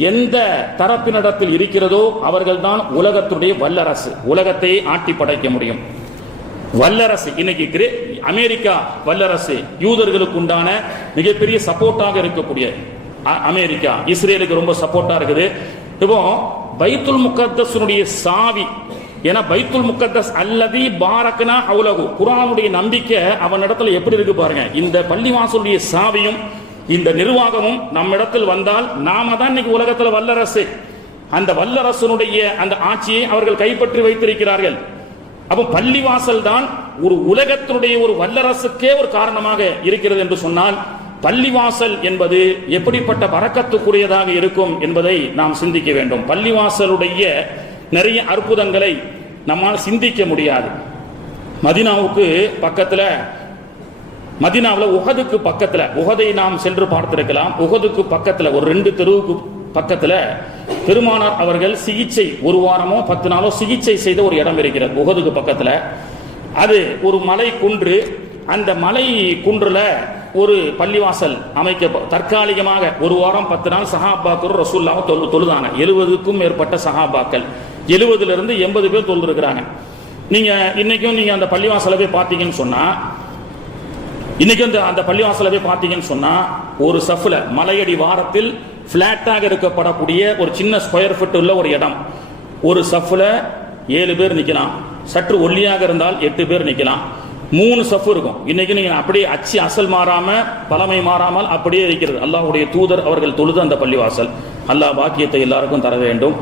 எந்த தரப்பினிடத்தில் இருக்கிறதோ அவர்கள்தான் உலகத்துடைய வல்லரசு. உலகத்தை ஆட்டி படைக்க முடியும் வல்லரசு. இன்னைக்கு அமெரிக்கா வல்லரசு, யூதர்களுக்கு உண்டான மிகப்பெரிய சப்போர்ட்டாக இருக்கக்கூடிய அமெரிக்கா இஸ்ரேலுக்கு ரொம்ப சப்போர்ட்டா இருக்குது. இப்போ பைத்துல் முகத்தஸினுடைய சாவி ஏன்னா பைத்துல் முக்கத்தஸ் அல்லதி பாரக்னா ஹவுலஹு, குர்ஆனுடைய நம்பிக்கை அவனிடத்துல எப்படி இருக்கு பாருங்க. இந்த பள்ளிவாசலுடைய சாவியும் இந்த நிர்வாகமும் நம்மிடத்தில் வந்தால் நாம தான் இன்னைக்கு உலகத்துல வல்லரசு. அந்த வல்லரசனுடைய அந்த ஆட்சியை அவர்கள் கைப்பற்றி வைத்திருக்கிறார்கள். அப்போ பள்ளிவாசல் தான் ஒரு உலகத்தினுடைய ஒரு வல்லரசுக்கே ஒரு காரணமாக இருக்கிறது என்று சொன்னால், பள்ளிவாசல் என்பது எப்படிப்பட்ட வரக்கத்துக்குரியதாக இருக்கும் என்பதை நாம் சிந்திக்க வேண்டும். பள்ளிவாசலுடைய நிறைய அற்புதங்களை நம்மால் சிந்திக்க முடியாது. மதீனாவுக்கு பக்கத்துல, மதீனாவில் உஹதுக்கு பக்கத்துல, உஹதை நாம் சென்று பார்த்திருக்கலாம். உஹதுக்கு பக்கத்துல ஒரு 2 தெருவுக்கு பக்கத்துல பெருமானார் அவர்கள் சிகிச்சை, ஒரு வாரமோ 10 நாளோ சிகிச்சை செய்த ஒரு இடம் இருக்கிறது உஹதுக்கு பக்கத்துல. அது ஒரு மலை குன்று. அந்த மலை குன்றுல ஒரு பள்ளிவாசல் அமைக்க தற்காலிகமாக ஒரு வாரம் 10 நாள் சஹாபாக்கள் ரசூலுல்லாஹ் தொழுதாங்க. 70க்கும் மேற்பட்ட சஹாபாக்கள், 70 to 80 பேர் தொழுதுருக்கிறாங்க. நீங்க இன்னைக்கும் நீங்க அந்த பள்ளிவாசலை போய் பார்த்தீங்கன்னு சொன்னா, இன்னைக்கு அந்த பள்ளிவாசலை போய் பார்த்தீங்கன்னு சொன்னா, ஒரு சஃப்ல மலையடி வாரத்தில் பிளாட்டாக இருக்கப்படக்கூடிய ஒரு சின்ன ஸ்கொயர் ஃபீட் உள்ள ஒரு இடம். ஒரு சஃப்ல 7 பேர் நிக்கலாம். சற்று ஒல்லியாக இருந்தால் 8 பேர் நிக்கலாம். 3 சஃப் இருக்கும். இன்னைக்கு நீங்க அப்படியே அச்சு அசல் மாறாம பழமை மாறாமல் அப்படியே இருக்கிறது. அல்லாஹ்வுடைய தூதர் அவர்கள் தொழுது அந்த பள்ளிவாசல். அல்லாஹ் பாக்கியத்தை எல்லாருக்கும் தர வேண்டும்.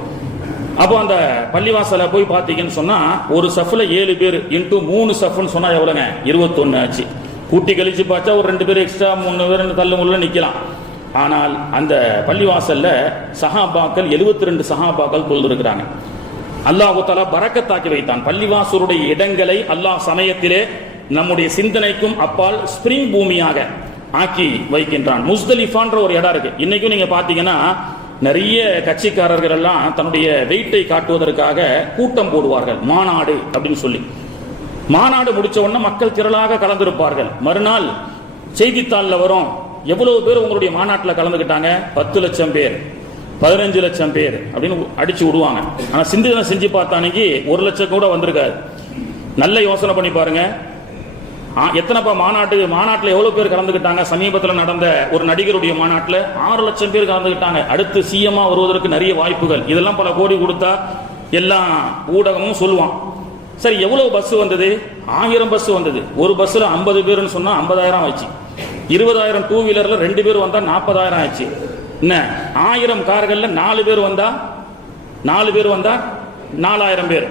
அப்போ அந்த பள்ளிவாசலை போய் பார்த்தீங்கன்னு சொன்னா, ஒரு சஃப்ல 7 பேர் இன்ட்டு 3 சஃப்னு சொன்னா எவ்வளவுங்க? 21 ஆச்சு. கூட்டி கழிச்சு பார்த்தா ஒரு 2 பேர் எக்ஸ்ட்ரா 3 பேர் தள்ளு முள்ள நிக்கலாம். ஆனால் அந்த பள்ளிவாசல்ல சஹாபாக்கள் 72 சஹாபாக்கள் தொழுதிருக்கிறாங்க. அல்லாஹ் தஆலா பரக்கத்தாக்கி வைத்தான். பள்ளிவாசலுடைய இடங்களை அல்லாஹ் சமயத்திலே நம்முடைய சிந்தனைக்கும் அப்பால் ஸ்பிரிங் பூமியாக ஆக்கி வைக்கின்றான். முஸ்தலிஃபான்ற ஒரு இடம் இருக்கு. இன்னைக்கும் நீங்க பாத்தீங்கன்னா நிறைய கட்சிக்காரர்கள் எல்லாம் தன்னுடைய வெயிட்டை காட்டுவதற்காக கூட்டம் போடுவார்கள், மாநாடு அப்படின்னு சொல்லி. மாநாடு முடிச்ச உடனே மக்கள் திரளாக கலந்திருப்பார்கள். மறுநாள் செய்தித்தாளில் வரும், எவ்வளவு பேர் உங்களுடைய மாநாட்டில் கலந்துக்கிட்டாங்க? 10 லட்சம் பேர், 15 லட்சம் பேர் அப்படின்னு அடிச்சு விடுவாங்க. ஆனா சிந்தனை செஞ்சு பார்த்தானிக்கு 1 லட்சம் கூட வந்திருக்காது. நல்ல யோசனை பண்ணி பாருங்க. எத்தனைப்பா மாநாட்டில் எவ்வளவு பேர் கலந்துக்கிட்டாங்க? சமீபத்தில் நடந்த ஒரு நடிகருடைய மாநாட்டில் 6 லட்சம் பேர் கலந்துக்கிட்டாங்க. அடுத்து சிஎம்மா வருவதற்கு நிறைய வாய்ப்புகள். இதெல்லாம் பல கோடி கொடுத்தா எல்லா ஊடகமும் சொல்லுவான். சரி, எவ்வளவு பஸ் வந்தது? 1000 பஸ் வந்தது. ஒரு பஸ்ல 50 பேர்னு சொன்னா 50,000 ஆச்சு. 20,000 டூ வீலர்ல 2 பேர் வந்தா 40,000 ஆச்சு. என்ன 1000 கார்கள்ல 4 பேர் வந்தா 4000 பேர்.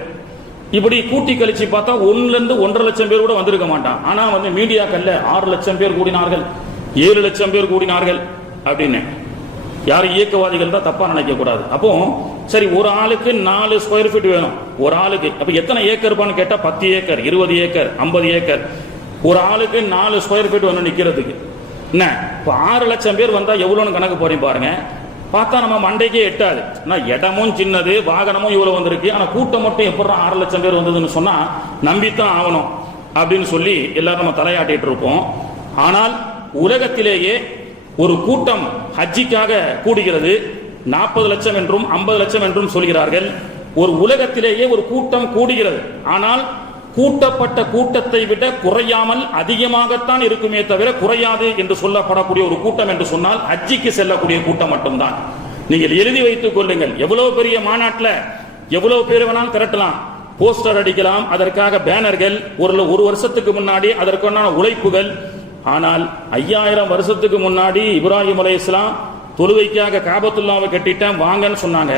இப்படி கூட்டி கழிச்சு பார்த்தா 1 to 1.5 லட்சம் பேர் கூட வந்திருக்க மாட்டான். ஆனா மீடியாக்கள்ல 6 லட்சம் பேர் கூடினார்கள், 7 லட்சம் பேர் கூடினார்கள் அப்படின்னு. யாரும் இயக்கவாதிகள் தான் தப்பா நினைக்க கூடாது. அப்போ சரி, ஒரு ஆளுக்கு 4 ஸ்கொயர் ஃபீட் வேணும் ஒரு ஆளுக்கு. அப்ப எத்தனை ஏக்கர்பான்னு கேட்டா 10 ஏக்கர், 20 ஏக்கர், 50 ஏக்கர். ஒரு ஆளுக்கு 4 ஸ்கொயர் ஃபீட் வேணும் நிக்கிறதுக்கு. என்ன இப்போ 6 லட்சம் பேர் வந்தா எவ்வளோன்னு கணக்கு போறீங்க பாருங்க. பார்த்தா நம்ம மண்டைக்கே எட்டாது. ஆனால் இடமும் சின்னது, வாகனமும் இவ்வளவு வந்திருக்கு. ஆனால் கூட்டம் மட்டும் எப்படி 6 லட்சம் பேர் வந்ததுன்னு சொன்னா நம்பித்தான் ஆகணும் அப்படின்னு சொல்லி எல்லாரும் நம்ம தலையாட்டிட்டு இருப்போம். ஆனால் உலகத்திலேயே ஒரு கூட்டம் ஹஜ்ஜிக்காக கூடுகிறது. 40 லட்சம் என்றும் 50 லட்சம் என்றும் சொல்கிறார்கள். ஒரு உலகத்திலேயே ஒரு கூட்டம் கூடுகிறது. ஆனால் கூட்டப்பட்ட கூட்டத்தை விட குறையாமல் அதிகமாகத்தான் இருக்குமே தவிர குறையாது என்று சொல்லப்படக்கூடிய ஒரு கூட்டம் என்று சொன்னால் ஹஜ்ஜிக்கு செல்லக்கூடிய கூட்டம் மட்டும்தான். நீங்கள் எழுதி வைத்துக் கொள்ளுங்கள். எவ்வளவு பெரிய மாநாட்டில் எவ்வளவு பேர் வேணாலும் திரட்டலாம், போஸ்டர் அடிக்கலாம், அதற்காக பேனர்கள், ஒரு வருஷத்துக்கு முன்னாடி அதற்கான உழைப்புகள். ஆனால் 5000 வருஷத்துக்கு முன்னாடி இப்ராஹிம் அலைஹிஸ்ஸலாம் தொழுகைக்காக காபத்துல்லாவை கட்டிட்டேன் வாங்கன்னு சொன்னாங்க.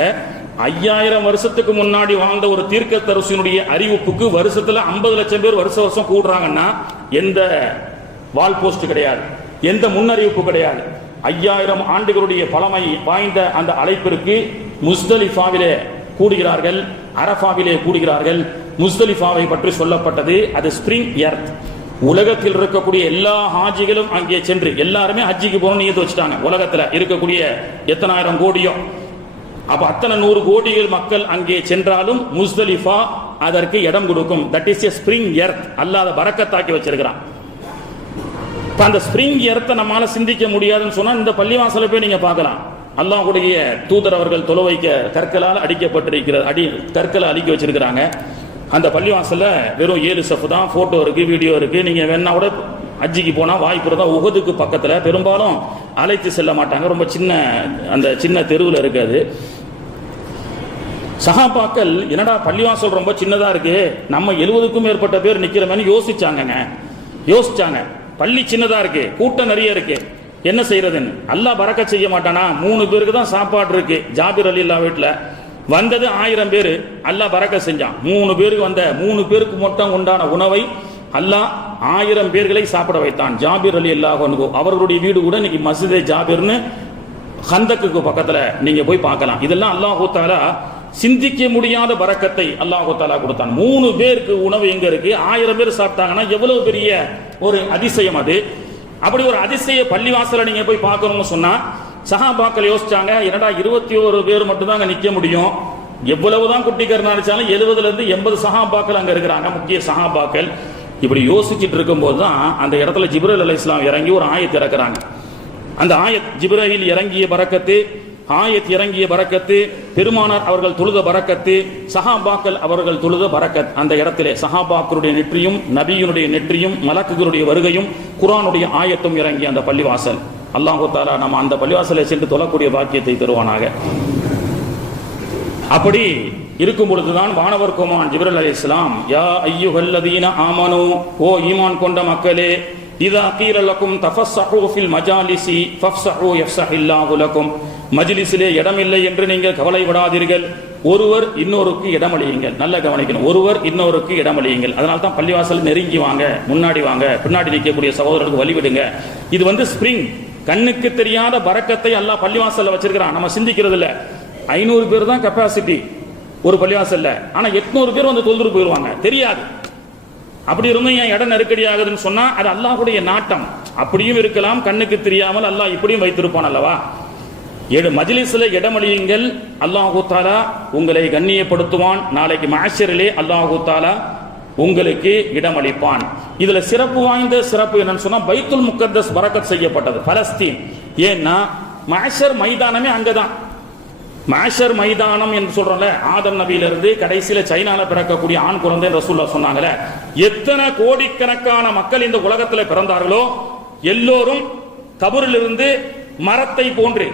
5000 வருஷத்துக்கு முன்னாடி வாழ்ந்த ஒரு தீர்க்கதரிசியினுடைய அறிவிப்புக்கு வருஷத்துல 50 லட்சம் பேர் வருஷம் கூடுறாங்கன்னா எந்த வால் போஸ்ட் கிடையாது, எந்த முன்னறிவிப்பு கிடையாது. 5000 ஆண்டுகளுடைய பழமை வாய்ந்த அந்த அழைப்பிற்கு முஸ்தலிஃபாவிலே கூடுகிறார்கள், அரஃபாவிலே கூடுகிறார்கள். முஸ்தலிஃபாவை பற்றி சொல்லப்பட்டது அது ஸ்பிரிங் எர்த். உலகத்தில் இருக்கக்கூடிய எல்லா ஹாஜிகளும் அங்கே சென்று எல்லாருமே ஹஜ்ஜிக்கு போகணும்னு நியத்து வச்சுட்டாங்க. உலகத்துல இருக்கக்கூடிய எத்தனை ஆயிரம் கோடியோ, அப்ப அத்தனை 100 கோடிகள் மக்கள் அங்கே சென்றாலும் முஸ்தலிஃபா அதற்கு இடம் கொடுக்கும். That is a spring earth. அல்லாத பரக்கத்தாக்கி வச்சிருக்கிறான். அந்த ஸ்பிரிங் எர்த்தை நம்மால சிந்திக்க முடியாதுன்னு சொன்னா இந்த பள்ளிவாசலை போய் நீங்க பார்க்கலாம். அல்லாஹ்வுடைய தூதர் அவர்கள் தொழ வைக்க கற்களால் அடிக்கப்பட்டிருக்கிறது, கற்களை அடுக்கி வச்சிருக்கிறாங்க. அந்த பள்ளிவாசல்ல வெறும் 7 சஃப் தான். போட்டோ இருக்கு, வீடியோ இருக்கு. நீங்க வேணா கூட ஹஜ்ஜிக்கு போனா வாய்ப்பு இருந்தா உஹதுக்கு பக்கத்துல, பெரும்பாலும் அழைத்து செல்ல மாட்டாங்க, ரொம்ப சின்ன அந்த சின்ன தெருவில் இருக்காது. சஹாபாக்கள் என்னடா பள்ளிவாசல் ரொம்ப சின்னதா இருக்கு, நம்ம 70க்கும் மேற்பட்ட பேர் நிக்கிறோம்னு யோசிச்சாங்க. பள்ளி சின்னதா இருக்கு, கூட்டம் நிறைய இருக்கு, என்ன செய்யறதுன்னு. அல்லாஹ் பரக்கத் செய்ய மாட்டானா? 3 பேருக்கு தான் சாப்பாடு இருக்கு. ஜாபிர் ரலியல்லாஹு வீட்டுல வந்தது 1000 பேர், அல்லாஹ் பரக்கத் செஞ்சான். 3 பேருக்கு வந்த 3 பேருக்கு மட்டும் உண்டான உணவை அல்லாஹ் 1000 பேர்களை சாப்பிட வைத்தான். ஜாபிர் ரலியல்லாஹு அன்ஹு அவர்களுடைய வீடு கூட இன்னைக்கு மஸ்ஜிதே ஜாபிர்னு ஹந்தக்குக்கு பக்கத்துல நீங்க போய் பார்க்கலாம். இதெல்லாம் அல்லாஹு தஆலா சிந்திக்க முடியாத பரக்கத்தை அல்லாஹு தஆலா கொடுத்தான். 3 பேருக்கு உணவு எங்க இருக்கு, 1000 பேர் சாப்பிட்டாங்கன்னா எவ்வளவு பெரிய ஒரு அதிசயம் அது. அப்படி ஒரு அதிசய பள்ளிவாசலை நீங்க போய் பார்க்கணும்னு சொன்னா சஹாபாக்கள் யோசிச்சாங்க, என்னடா 21 பேர் மட்டும் தான் அங்க நிக்க முடியும், எவ்வளவுதான் குட்டிக்கர் நினைச்சாலும் 70ல இருந்து 80 சஹாபாக்கள் அங்க இருக்கிறாங்க, முக்கிய சஹாபாக்கள். இப்படி யோசிச்சுட்டு இருக்கும்போது தான் அந்த இடத்துல ஜிப்ரீல் அலைஹிஸ்ஸலாம் இறங்கி ஒரு ஆயத் இறக்குறாங்க. அந்த ஆயத் ஜிப்ரீல் இறங்கிய பரக்கத்து, ஆயத் இறங்கிய பரக்கத்து, பெருமானார் அவர்கள் தொழுத பரக்கத்து, சஹாபாக்கள் அவர்கள் தொழுத பரக்கத். அந்த இடத்திலே சஹாபாக்களுடைய நெற்றியும் நபியினுடைய நெற்றியும் மலக்குகளுடைய வருகையும் குர்ஆனுடைய ஆயத்தும் இறங்கிய அந்த பள்ளிவாசல். அல்லாஹு தஆலா நம்ம அந்த பள்ளிவாசலை சென்று தொழக்கூடிய பாக்கியத்தை தருவானாக. அப்படி இருக்கும் பொழுதுதான் வானவர் கோமான் ஜிப்ரீல் அலைஹிஸ்ஸலாம், யா அய்யுஹல்லதீன ஆமனு, ஓ ஈமான் கொண்ட மக்களே, இதா கீல லக்கும் தஃபஸ்ஸஹு ஃபில் மஜாலிஸி ஃபஃப்ஸஹு யஃப்ஸஹில்லாஹு லக்கும், மஜ்லிஸிலே இடமில்லை என்று நீங்கள் கவலைப்படாதீர்கள், ஒருவர் இன்னொருக்கு இடமளியுங்கள். நல்ல கவனிக்கணும், ஒருவர் இன்னொருக்கு இடமளியுங்கள். அதனால தான் பள்ளிவாசல் நெருங்கி வாங்க, முன்னாடி வாங்க, பின்னாடி நிற்கக்கூடிய சகோதரருக்கு வழிவிடுங்க. இது ஸ்பிரிங், கண்ணுக்கு தெரியாத பரக்கத்தை அல்லாஹ் பள்ளிவாசல்ல வச்சிருக்கிறான். நம்ம சிந்திக்கிறது இல்ல. 500 பேர் தான் கெப்பாசிட்டி ஒரு பள்ளிவாசல்ல, ஆனா 800 பேர் தொழுதுட்டு போயிருவாங்க, தெரியாது. அப்படி இருந்தும் என் இடம் நெருக்கடி ஆகுதுன்னு சொன்னா அது அல்லாஹ்வுடைய நாட்டம். அப்படியும் இருக்கலாம், கண்ணுக்கு தெரியாமல் அல்லாஹ் இப்படியும் வைத்திருப்பான் அல்லவா. மஜ்லிஸ்ல இடமளியுங்கள், அல்லாஹு தஆலா உங்களை கண்ணியப்படுத்துவான். நாளைக்கு மஹ்ஷரிலே அல்லாஹு தஆலா உங்களுக்கு இடமளிப்பான். இதுல சிறப்பு வாய்ந்த சிறப்பு என்னன்னு சொன்னா பைத்துல் முக்கத்தஸ் பரக்கத் செய்யப்பட்டது பலஸ்தீன். ஏன்னா மஹ்ஷர் மைதானமே அங்கதான். மஹ்ஷர் மைதானம் என்று சொல்றோம்ல, ஆதம் நபியிலிருந்து கடைசியில சைனால பிறக்கக்கூடிய ஆண் குழந்தை ரசூலுல்லாஹ் சொன்னாங்களே, எத்தனை கோடிக்கணக்கான மக்கள் இந்த உலகத்தில் பிறந்தார்களோ எல்லோரும் கபரிலிருந்து மரத்தை போன்று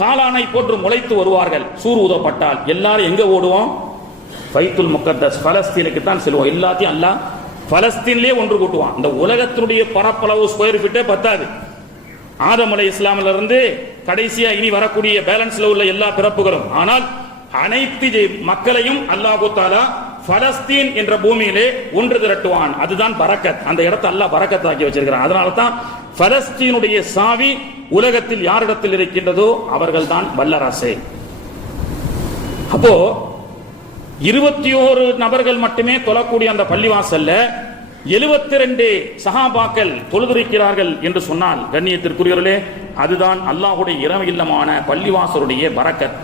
காளானை போன்று முளைத்து வருவார்கள். சூர் ஊதப்பட்டால் எல்லாரும் எங்க ஓடுவோம்? பைத்துல் முக்கத்தஸ் பலஸ்தீனுக்கு தான் செல்வோம். எல்லாத்தையும் அல்லாஹ் பலஸ்தீன்லயே ஒன்று கூட்டுவான். இந்த உலகத்தினுடைய பரப்பளவு ஸ்கொயர் ஃபீட்டே பத்தாது. ஆதம் அலைஹிஸ்ஸலாமில் இருந்து கடைசியா இனி வரக்கூடிய பேலன்ஸ்ல உள்ள எல்லா பிறப்புகளும். ஆனால் அனைத்து மக்களையும் அல்லாஹு தஆலா பலஸ்தீன் என்ற பூமியிலே ஒன்று திரட்டுவான். அதுதான் பரக்கத். அந்த இடத்தை அல்லாஹ் பரக்கத்தாக்கி வச்சிருக்கிறான். அதனால தான் பலஸ்தீனுடைய சாவி உலகத்தில் யாரிடத்தில் இருக்கின்றதோ அவர்கள் தான் வல்லரசே. அப்போ 21 நபர்கள் மட்டுமே தொழக்கூடிய அந்த பள்ளிவாசல்ல 72 சஹாபாக்கள் தொழுதிருக்கிறார்கள் என்று சொன்னால் கண்ணியத்திற்குரியவர்களே, அதுதான் அல்லாஹ்வுடைய இரவு இல்லமான பள்ளிவாசலுடைய பரக்கத்.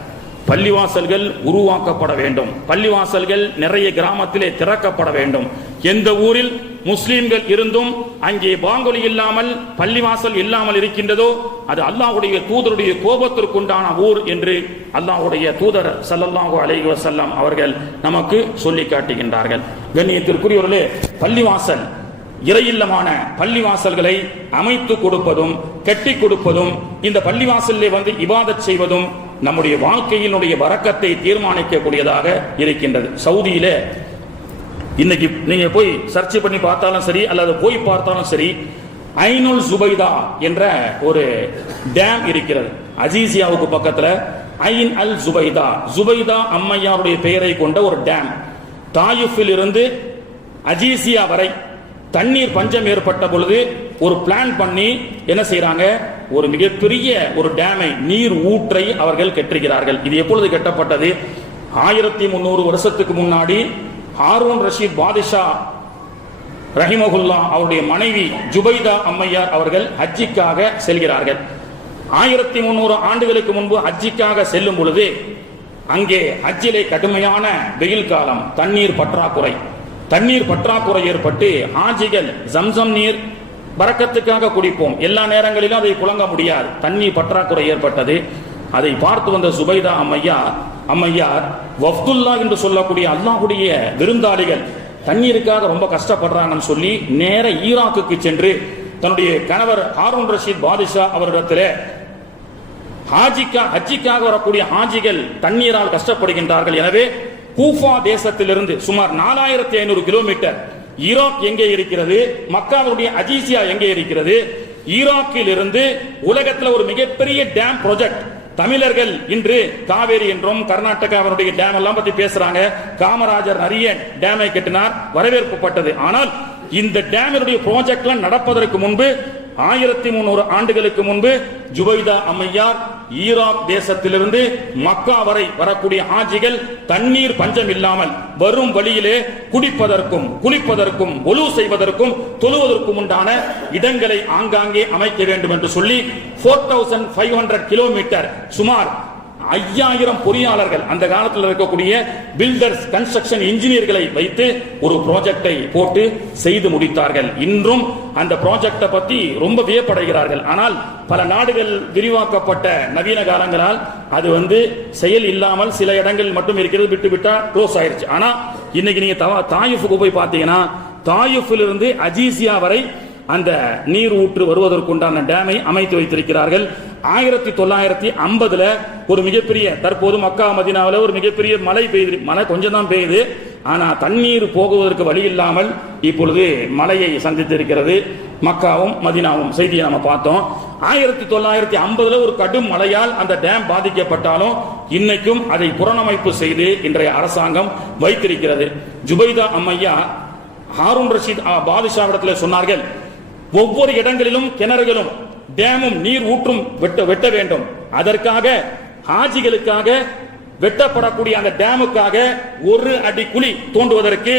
பள்ளிவாசல்கள் உருவாக்கப்பட வேண்டும். பள்ளிவாசல்கள் நிறைய கிராமத்திலே திறக்கப்பட வேண்டும். எந்த ஊரில் முஸ்லிம்கள் இருந்தும் அங்கே பாங்கொலி இல்லாமல் பள்ளிவாசல் இல்லாமல் இருக்கின்றதோ அது அல்லாஹ்வுடைய தூதருடைய கோபத்திற்குண்டான ஊர் என்று அல்லாஹ்வுடைய தூதர் ஸல்லல்லாஹு அலைஹி வஸல்லம் அவர்கள் நமக்கு சொல்லி காட்டுகின்றார்கள். கண்ணியத்திற்குரியவர்களே, பள்ளிவாசல் இறையில்லமான பள்ளிவாசல்களை அமைத்து கொடுப்பதும் கட்டி கொடுப்பதும் இந்த பள்ளிவாசலிலே இபாதத் செய்வதும் நம்முடைய வாழ்க்கையினுடைய பரக்கத்தை தீர்மானிக்கக்கூடியதாக இருக்கின்றது. சவுதியிலே இன்னைக்கு நீங்க போய் சர்ச் பண்ணி பார்த்தாலும் சரி அல்லது போய் பார்த்தாலும் சரி, ஐனுல் ஜுபைதா என்ற ஒரு டேம் இருக்கிறது. அஜீசியாவுக்கு பக்கத்துல ஐன் அல் ஜுபைதா, ஜுபைதா அம்மையாருடைய பெயரை கொண்ட ஒரு டேம். தாயிஃபில் இருந்து அஜீசியா வரை தண்ணீர் பஞ்சம் ஏற்பட்ட பொழுது ஒரு பிளான் பண்ணி என்ன செய்யறாங்க, ஒரு மிகப்பெரிய ஒரு டேமை, நீர் ஊற்றை அவர்கள் கட்டுகிறார்கள். இது எப்பொழுது கட்டப்பட்டது? 1300 வருஷத்துக்கு முன்னாடி ஹாரூன் ரஷீத் பாதிஷா ரஹிமஹுல்லா அவருடைய மனைவி ஜுபைதா அம்மையார் அவர்கள் ஹஜ்ஜிக்காக செல்கிறார்கள். 1300 ஆண்டுகளுக்கு முன்பு ஹஜ்ஜிக்காக செல்லும் பொழுது அங்கே ஹஜ்ஜிலே கடுமையான வெயில் காலம், தண்ணீர் பற்றாக்குறை ஏற்பட்டு ஹாஜிகள் ஜம்சம் நீர் பரக்கத்துக்காக குடிப்போம், எல்லா நேரங்களிலும் அதை புழங்க முடியாது, தண்ணீர் பற்றாக்குறை ஏற்பட்டது. அதை பார்த்து வந்த சுபைதா அம்மையார் வஃப்துல்லா என்று சொல்லக்கூடிய அல்லாஹ்வுடைய விருந்தாளிகள் தண்ணீருக்காக ரொம்ப கஷ்டப்படுறாங்கன்னு சொல்லி நேர ஈராக்குக்கு சென்று தன்னுடைய கணவர் ஹாரூன் ரஷீத் பாதிஷா அவரிடத்தில் ஹஜ்ஜிக்காக வரக்கூடிய ஹாஜிகள் தண்ணீரால் கஷ்டப்படுகின்றார்கள். எனவே கூஃபா தேசத்திலிருந்து சுமார் 4500 கிலோமீட்டர் ஈராக் எங்கே இருக்கிறது, மக்காவுடைய அஜீசியா எங்கே இருக்கிறது, ஈராக்கில் இருந்து உலகத்தில் ஒரு மிகப்பெரிய டேம் ப்ராஜெக்ட். தமிழர்கள் இன்று காவேரி என்றும் கர்நாடகாவுடைய டேம் எல்லாம் பத்தி பேசுறாங்க. காமராஜர் நிறைய டேமை கட்டினார், வரவேற்பப்பட்டது. ஆனால் இந்த டேமினுடைய ப்ராஜெக்ட்லாம் நடப்பதற்கு முன்பு 1300 ஆண்டுகளுக்கு முன்பு ஜுபைதா அம்மையார் ஈராக் தேசத்திலிருந்து மக்கா வரை வரக்கூடிய ஹாஜிகள் தண்ணீர் பஞ்சம் இல்லாமல் வரும் வழியிலே குடிப்பதற்கும் குளிப்பதற்கும் ஒலு செய்வதற்கும் தொழுவதற்கும் உண்டான இடங்களை ஆங்காங்கே அமைக்க வேண்டும் என்று சொல்லி 4500 கிலோமீட்டர் சுமார் 5000 பொறியாளர்கள் அந்த காலத்தில் இருக்கக்கூடிய பில்டர்ஸ் கன்ஸ்ட்ரக்ஷன் இன்ஜினியர்களை வைத்து ஒரு ப்ராஜெக்டை போட்டு செய்து முடித்தார்கள். இன்றும் அந்த ப்ராஜெக்டை பத்தி ரொம்ப வியப்படைகிறார்கள். ஆனால் பல நாடுகள் விரிவாக்கப்பட்ட நவீன காலங்களால் அது செயல் இல்லாமல் சில இடங்கள் மட்டும் இருக்கிறது, விட்டு விட்டா க்ளோஸ் ஆயிருச்சு. ஆனா இன்னைக்கு நீங்க தாயிஃபுக்கு போய் பார்த்தீங்கன்னா தாயிஃபிலிருந்து அஜீசியா வரை அந்த நீர் ஊற்று வருவதற்குண்டான டேமை அமைத்து வைத்திருக்கிறார்கள். 1950 ஒரு மிகப்பெரிய, தற்போது மக்கா மதீனாவில் ஒரு மிகப்பெரிய மழை பெய்யுது. மழை கொஞ்சம் தான் பெய்யுது, ஆனா தண்ணீர் போகுவதற்கு வழி இல்லாமல் இப்பொழுது மழையை சந்தித்திருக்கிறது மக்காவும் மதீனாவும். செய்தியை நம்ம பார்த்தோம். 1950 ஒரு கடும் மழையால் அந்த டேம் பாதிக்கப்பட்டாலும் இன்னைக்கும் அதை புனரமைப்பு செய்து இன்றைய அரசாங்கம் வைத்திருக்கிறது. ஜுபைதா அம்மையா ஹாரூன் ரஷீத் பாதுஷாவிடத்தில் சொன்னார்கள், ஒவ்வொரு இடங்களிலும் கிணறுகளும் டேமும் நீர் ஊற்றும் வெட்ட வேண்டும். அதற்காக ஹாஜிகளுக்காக வெட்டப்படக்கூடிய அந்த டேமுக்காக ஒரு அடி குழி தோண்டுவதற்கு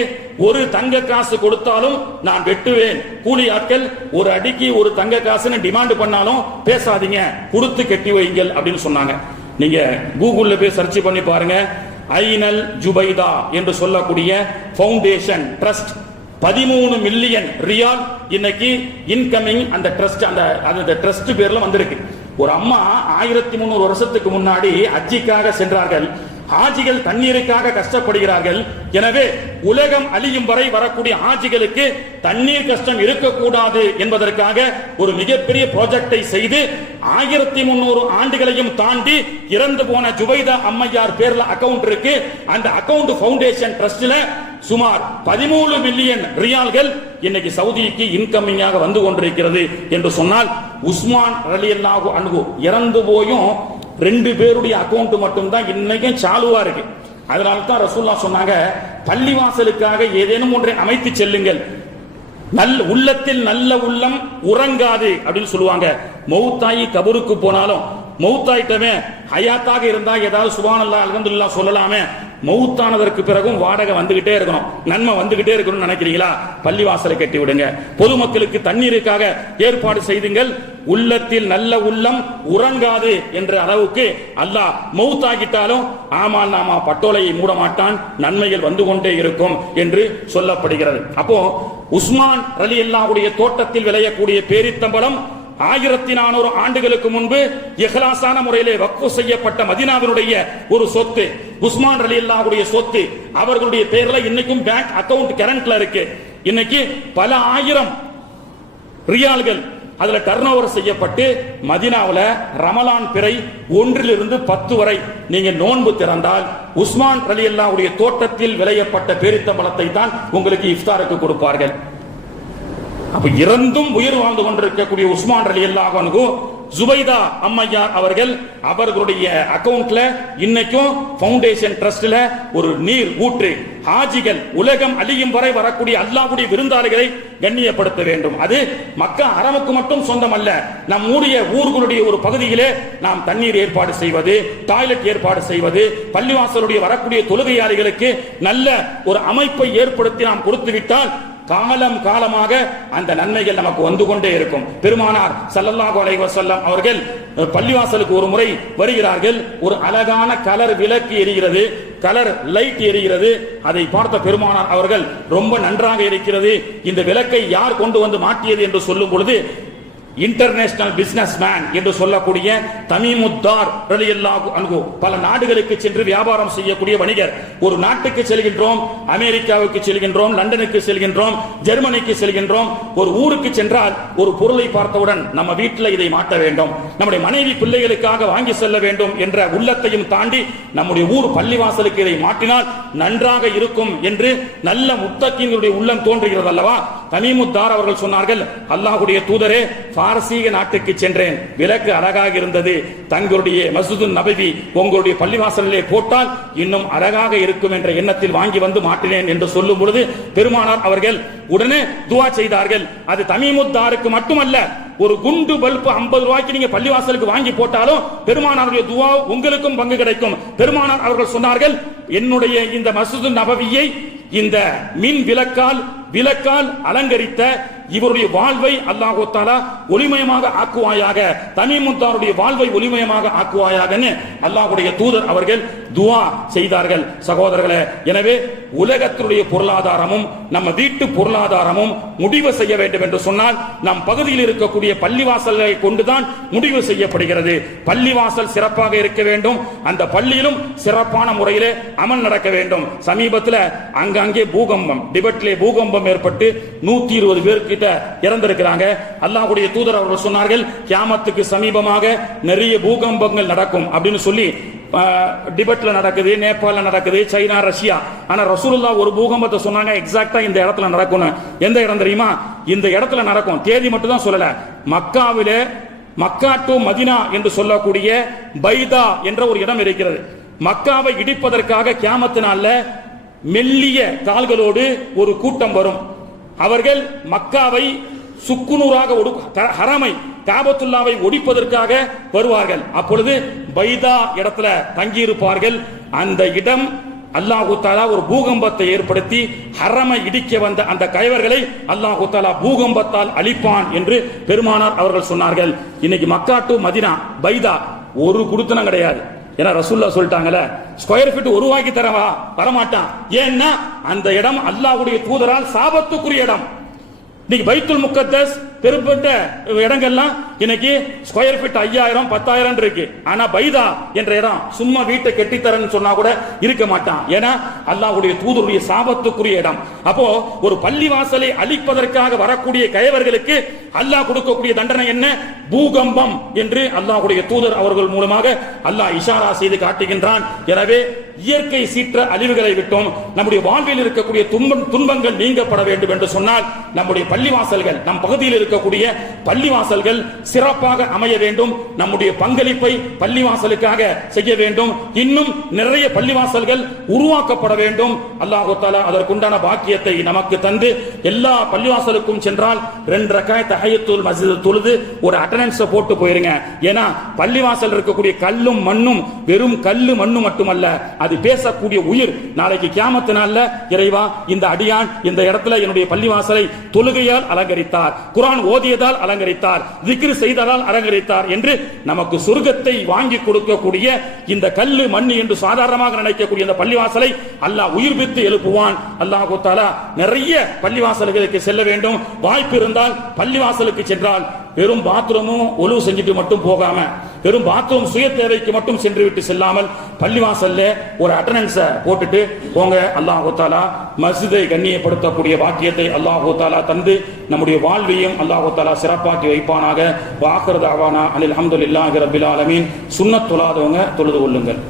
ஒரு தங்க காசு கொடுத்தாலும் நான் வெட்டுவேன். கூலி ஆட்கள் ஒரு அடிக்கு ஒரு தங்க காசுன்னு டிமாண்ட் பண்ணாலும் பேசாதீங்க, கொடுத்து கட்டி வைங்கள் அப்படின்னு சொன்னாங்க. நீங்க கூகுள்ல போய் சர்ச் பண்ணி பாருங்க. ஐனல் ஜுபைதா என்று சொல்லக்கூடிய ஃபவுண்டேஷன் ட்ரஸ்ட் 13 மில்லியன் ரியால் இன்னைக்கு இன்கமிங் அந்த ட்ரஸ்ட், அந்த ட்ரஸ்ட் பேர்ல வந்திருக்கு. ஒரு அம்மா 1300 வருஷத்துக்கு முன்னாடி ஹஜ்ஜிக்காக சென்றார்கள். ஹாஜிகள் தண்ணீருக்காக கஷ்டப்படுகிறார்கள். எனவே உலகம் அழியும் வரை வரக்கூடிய ஹாஜிகளுக்கு தண்ணீர் கஷ்டம் இருக்கக்கூடாது என்பதற்காக ஒரு மிகப்பெரிய ப்ராஜெக்டை செய்து 1300 ஆண்டுகளையும் தாண்டி இறந்து போன ஜுபைதா அம்மையார் பேர்ல அக்கவுண்ட் இருக்கு. அந்த அக்கவுண்ட் ஃபவுண்டேஷன் ட்ரஸ்ட்ல சுமார் 13 மில்லியன் ரியால்கள் இன்னைக்கு சவுதிக்கு இன்கமிங்காக வந்து கொண்டிருக்கிறது என்று சொன்னால், உஸ்மான் ரலியல்லாஹு அன்ஹு இறந்து போயும் 2 பேருடைய அக்கவுண்ட் மட்டும் தான் இன்னைக்கும் சாலுவா இருக்கு. அதனால தான் ரசூலுல்லாஹ் சொன்னாங்க, பள்ளிவாசலுக்காக ஏதேனும் ஒன்றை அமைத்து செல்லுங்கள், உள்ளத்தில் நல்ல உள்ளம் உறங்காது அப்படின்னு சொல்லுவாங்க. மௌத்தாயி கபருக்கு போனாலும் மௌத்தாயிட்டமே ஹயாத்தாக இருந்தா ஏதாவது சுப்ஹானல்லாஹ் அல்ஹம்துலில்லாஹ் சொல்லலாமே, மௌத்தானதற்கு பிறகும் வாடகை வந்துகிட்டே இருக்கணும், நன்மை வந்துகிட்டே இருக்கணும்னு நினைக்கிறீங்களா? பள்ளிவாசலை கட்டி விடுங்க. பொதுமக்களுக்கு தண்ணீருக்காக ஏற்பாடு செய்துங்கள். உள்ளத்தில் நல்ல உள்ளம் உறங்காது என்ற அளவுக்கு அல்லாஹ் மௌத்தாகிட்டாலும் ஆமால் நாமா பட்டோலையை மூட மாட்டான், நன்மைகள் வந்து கொண்டே இருக்கும் என்று சொல்லப்படுகிறது. அப்போ உஸ்மான் ரலியல்லாஹுடைய தோட்டத்தில் விளையக்கூடிய பேரித்தம்பலம் 1400 ஆண்டுகளுக்கு முன்பு இஹ்லாஸான முறையிலே வக்ஃப் செய்யப்பட்ட மதீனாவினுடைய ஒரு சொத்து, உஸ்மான் ரலியல்லாஹுடைய சொத்து. அவர்களுடைய பேர்ல இன்னைக்கும் பேங்க் அக்கவுண்ட் கரண்ட்ல இருக்கு. இன்னைக்கு பல ஆயிரம் ரியால்கள் அதுல டர்ன் ஓவர் செய்யப்பட்டு மதீனாவுல ரமலான் பிறை 1 to 10 வரை நீங்க நோன்பு திறந்தால் உஸ்மான் ரலியல்லாஹுடைய தோட்டத்தில் விளையப்பட்ட பேரித்தம்பலத்தை தான் உங்களுக்கு இஃப்தாருக்கு கொடுப்பார்கள். அப்ப இறந்தும் உயிர் வாழ்ந்து கொண்டிருக்கக்கூடிய உஸ்மான் ரலியல்லாஹு அன்ஹு ஜுபைதா அம்மையார் அவர்கள் அவர்களுடைய அக்கவுண்ட்ல இன்னைக்கும் ஃபவுண்டேஷன் ட்ரஸ்ட்ல ஒரு நீர் ஊற்று. ஹாஜிகள் உலகம் அழியும் வரை வரக்கூடிய அல்லாஹ்வுடைய விருந்தாளிகளை கண்ணியப்படுத்த வேண்டும். அது மக்கா ஹரமுக்கு மட்டும் சொந்தம் அல்ல, நம்முடைய ஊர்களுடைய ஒரு பகுதியிலே நாம் தண்ணீர் ஏற்பாடு செய்வது, டாய்லெட் ஏற்பாடு செய்வது, பள்ளிவாசலுடைய வரக்கூடிய தொழுகையாளிகளுக்கு நல்ல ஒரு அமைப்பை ஏற்படுத்தி நாம் கொடுத்து விட்டால் காலம் காலமாக அந்த நன்மைகள் நமக்கு வந்து கொண்டே இருக்கும். பெருமானார் ஸல்லல்லாஹு அலைஹி வஸல்லம் அவர்கள் பள்ளிவாசலுக்கு ஒரு முறை வருகிறார்கள். ஒரு அழகான கலர் விளக்கு எரிகிறது, கலர் லைட் எரிகிறது. அதை பார்த்த பெருமானார் அவர்கள் ரொம்ப நன்றாக இருக்கிறது, இந்த விளக்கை யார் கொண்டு வந்து மாட்டியது என்று சொல்லும் பொழுது இன்டர்நேஷனல் பிசினஸ் மேன் என்று சொல்லக்கூடிய தமீமுத்தார் ரலியல்லாஹு அன்ஹு பல நாடுகளுக்கு சென்று வியாபாரம் செய்யக்கூடிய வணிகர். ஒரு நாட்டுக்கு செல்கின்றோம், அமெரிக்காவுக்கு செல்கின்றோம், லண்டனுக்கு செல்கின்றோம், ஜெர்மனிக்கு செல்கின்றோம். ஒரு ஊருக்கு சென்றால் ஒரு பொருளை பார்த்தவுடன் நம்ம வீட்டில் இதை மாட்ட வேண்டும், நம்முடைய மனைவி பிள்ளைகளுக்காக வாங்கி செல்ல வேண்டும் என்ற உள்ளத்தையும் தாண்டி நம்முடைய ஊர் பள்ளிவாசலுக்கு இதை மாட்டினால் நன்றாக இருக்கும் என்று நல்ல முத்தகீன்களுடைய உள்ளம் தோன்றுகிறது அல்லவா? தமீமுத்தார் அவர்கள் சொன்னார்கள், அல்லாஹ்வுடைய தூதரே, பாரசீக நாட்டுக்கு சென்றேன், விலக்கு அழகாக இருந்தது, தங்களுடைய மஸ்ஜிது நபவி உங்களுடைய பள்ளிவாசலிலே போட்டால் இன்னும் அழகாக இருக்கும் என்ற எண்ணத்தில் வாங்கி வந்து மாட்டினேன் என்று சொல்லும் பொழுது பெருமானார் அவர்கள் உடனே துஆ செய்தார்கள். அது தமீமுத்தாருக்கு மட்டுமல்ல, ஒரு குண்டு பல்பு 50 ரூபாய்க்கு நீங்க பள்ளிவாசலுக்கு வாங்கி போட்டாலும் பெருமானாருடைய துஆ உங்களுக்கும் பங்கு கிடைக்கும். பெருமானார் அவர்கள் சொன்னார்கள், என்னுடைய இந்த மஸ்ஜிது நபவியை இந்த மின் விளக்கால் அலங்கரித்த இவருடைய வாழ்வை அல்லாஹ் தஆலா ஒளிமயமாக ஆக்குவாயாக, தமீமுத்தாருடைய வாழ்வை ஒளிமயமாக ஆக்குவாயாக அல்லாஹ்வுடைய தூதர் அவர்கள் துஆ செய்தார்கள். சகோதரர்களே, எனவே உலகத்தினுடைய பொருளாதாரமும் நம்ம வீட்டு பொருளாதாரமும் முடிவு செய்ய வேண்டும் என்று சொன்னால் நம் பகுதியில் இருக்கக்கூடிய பள்ளிவாசல்களை கொண்டுதான் முடிவு செய்யப்படுகிறது. பள்ளிவாசல் சிறப்பாக இருக்க வேண்டும், அந்த பள்ளியிலும் சிறப்பான முறையிலே அமல் நடக்க வேண்டும். சமீபத்தில் அங்கே பூகம்பம், டிபெட்லே பூகம்பம் ஏற்பட்டு 120 பேர் கிட்ட இறந்திருக்கிறாங்க. அல்லாஹ்வுடைய தூதர் அவர்கள் சொன்னார்கள், கியாமத்துக்கு சமீபமாக நிறைய பூகம்பங்கள் நடக்கும் அப்படின்னு சொல்லி. டிபெட்ல நடக்குது, நேபாள நடக்குது, சைனா, ரஷ்யா. ஆனா ரசூலுல்லாஹ் ஒரு பூகம்பத்தை சொன்னாங்க, எக்ஸாக்ட்டா இந்த இடத்துல நடக்கும். எந்த இடம் தெரியுமா? இந்த இடத்துல நடக்கும். தேதி மட்டும் தான் சொல்லல. மக்காவிலே மக்கா டு மதீனா என்று சொல்லக்கூடிய பைதா என்ற ஒரு இடம் இருக்கிறது. மக்காவை இடிப்பதற்காக கியாமத்து நாள்ல மெல்லிய கால்களோடு ஒரு கூட்டம் வரும். அவர்கள் மக்காவை சுக்குநூறாக ஹரமை காபத்துல்லாவை ஒடிப்பதற்காக வருவார்கள். அப்பொழுது பைதா இடத்துல தங்கியிருப்பார்கள். அந்த இடம் அல்லாஹு தஆலா ஒரு பூகம்பத்தை ஏற்படுத்தி ஹரமை இடிக்க வந்த அந்த கயவர்களை அல்லாஹு தஆலா பூகம்பத்தால் அழிப்பான் என்று பெருமானார் அவர்கள் சொன்னார்கள். இன்னைக்கு மக்கா டு மதீனா பைதா ஒரு குடுத்தனம் கிடையாது. ஏன்னா ரசூலுல்லாஹ் சொல்லிட்டாங்கல, ஸ்கொயர் ஃபீட் ரூபாய்க்கு தரவா வரமாட்டான். ஏன்னா அந்த இடம் அல்லாஹ்வுடைய தூதரால் சாபத்துக்குரிய இடம். இன்னைக்கு பைத்துல் முக்கத்தஸ் பெரும்பட்ட இடங்கள்லாம் இன்னைக்கு ஸ்கொயர் ஃபீட் 5000 10,000 இருக்கு. ஆனா பைதா என்ற இடம் சும்மா வீட்டை கெட்டித்தரன்னு சொன்னா கூட இருக்க மாட்டான். ஏன்னா அல்லாஹ்வுடைய தூதருடைய சாபத்துக்குரிய இடம். அப்போ ஒரு பள்ளிவாசலை அழிப்பதற்காக வரக்கூடிய கயவர்களுக்கு அல்லாஹ் கொடுக்கக்கூடிய தண்டனை என்ன? பூகம்பம் என்று அல்லாஹ்வுடைய தூதர் அவர்கள் மூலமாக அல்லாஹ் இஷாரா செய்து காட்டுகின்றான். எனவே இயற்கை சீற்ற அழிவுகளை விட்டோம் நம்முடைய வாழ்வில் இருக்கக்கூடிய துன்பங்கள் நீங்கப்பட வேண்டும் என்று சொன்னால் நம்முடைய பள்ளிவாசல்கள், நம் பகுதியில் இருக்கக்கூடிய பள்ளிவாசல்கள் சிறப்பாக அமைய வேண்டும். நம்முடைய பங்களிப்பை பள்ளிவாசலுக்காக செய்ய வேண்டும். இன்னும் நிறைய பள்ளிவாசல்கள் உருவாக்கப்பட வேண்டும். அல்லாஹ் தஆலா அதற்குண்டான பாக்கியத்தை நமக்கு தந்து எல்லா பள்ளிவாசலுக்கும் சென்றால் 2 ரக்காத் தஹியத்துல் மஸ்ஜித் தொழுது ஒரு அட்டெண்டன்ஸ் போட்டு போயிருங்க. ஏன்னா பள்ளிவாசல் இருக்கக்கூடிய கல்லும் மண்ணும் வெறும் கல்லு மண்ணு மட்டுமல்ல, அது பேசக்கூடிய உயிர். நாளைக்கு கியாமத்து நாள்ல இறைவா இந்த அடியான் இந்த இடத்துல என்னுடைய பள்ளிவாசலை தொழுகையால் அலங்கரித்தார், குர்ஆன் ஓதியதால் அலங்கரித்தார், திக்ர் செய்ததால் அலங்கரித்தார் என்று நமக்கு சொர்க்கத்தை வாங்கி கொடுக்கக்கூடிய இந்த கல்லு மண்ணு என்று சாதாரணமாக நினைக்கக்கூடிய இந்த பள்ளிவாசலை அல்லாஹ் உயிர்ப்பித்து எழுப்புவான். அல்லாஹ் தஆலா நிறைய பள்ளிவாசல்களுக்கு செல்ல வேண்டும். வாய்ப்பு இருந்தால் பள்ளிவாசலுக்கு சென்றால் வெறும் பாத்ரூமும் ஒழுவு செஞ்சுட்டு மட்டும் போகாம, வெறும் பாத்ரூம் சுய தேவைக்கு மட்டும் சென்று விட்டு செல்லாமல் பள்ளிவாசல்ல ஒரு அட்டெண்டன்ஸ் போட்டுட்டு போங்க. அல்லாஹ் தஆலா மஸ்ஜிதை கண்ணியப்படுத்தக்கூடிய பாக்கியத்தை அல்லாஹ் தஆலா தந்து நம்முடைய வாழ்வையும் அல்லாஹ் தஆலா சிறப்பாக்கி வைப்பானாக. வாஹிரு தஅவானா அனில் ஹம்துலில்லாஹி ரப்பில் ஆலமீன். சுன்னத் தொழாதவங்க தொழுது கொள்ளுங்கள்.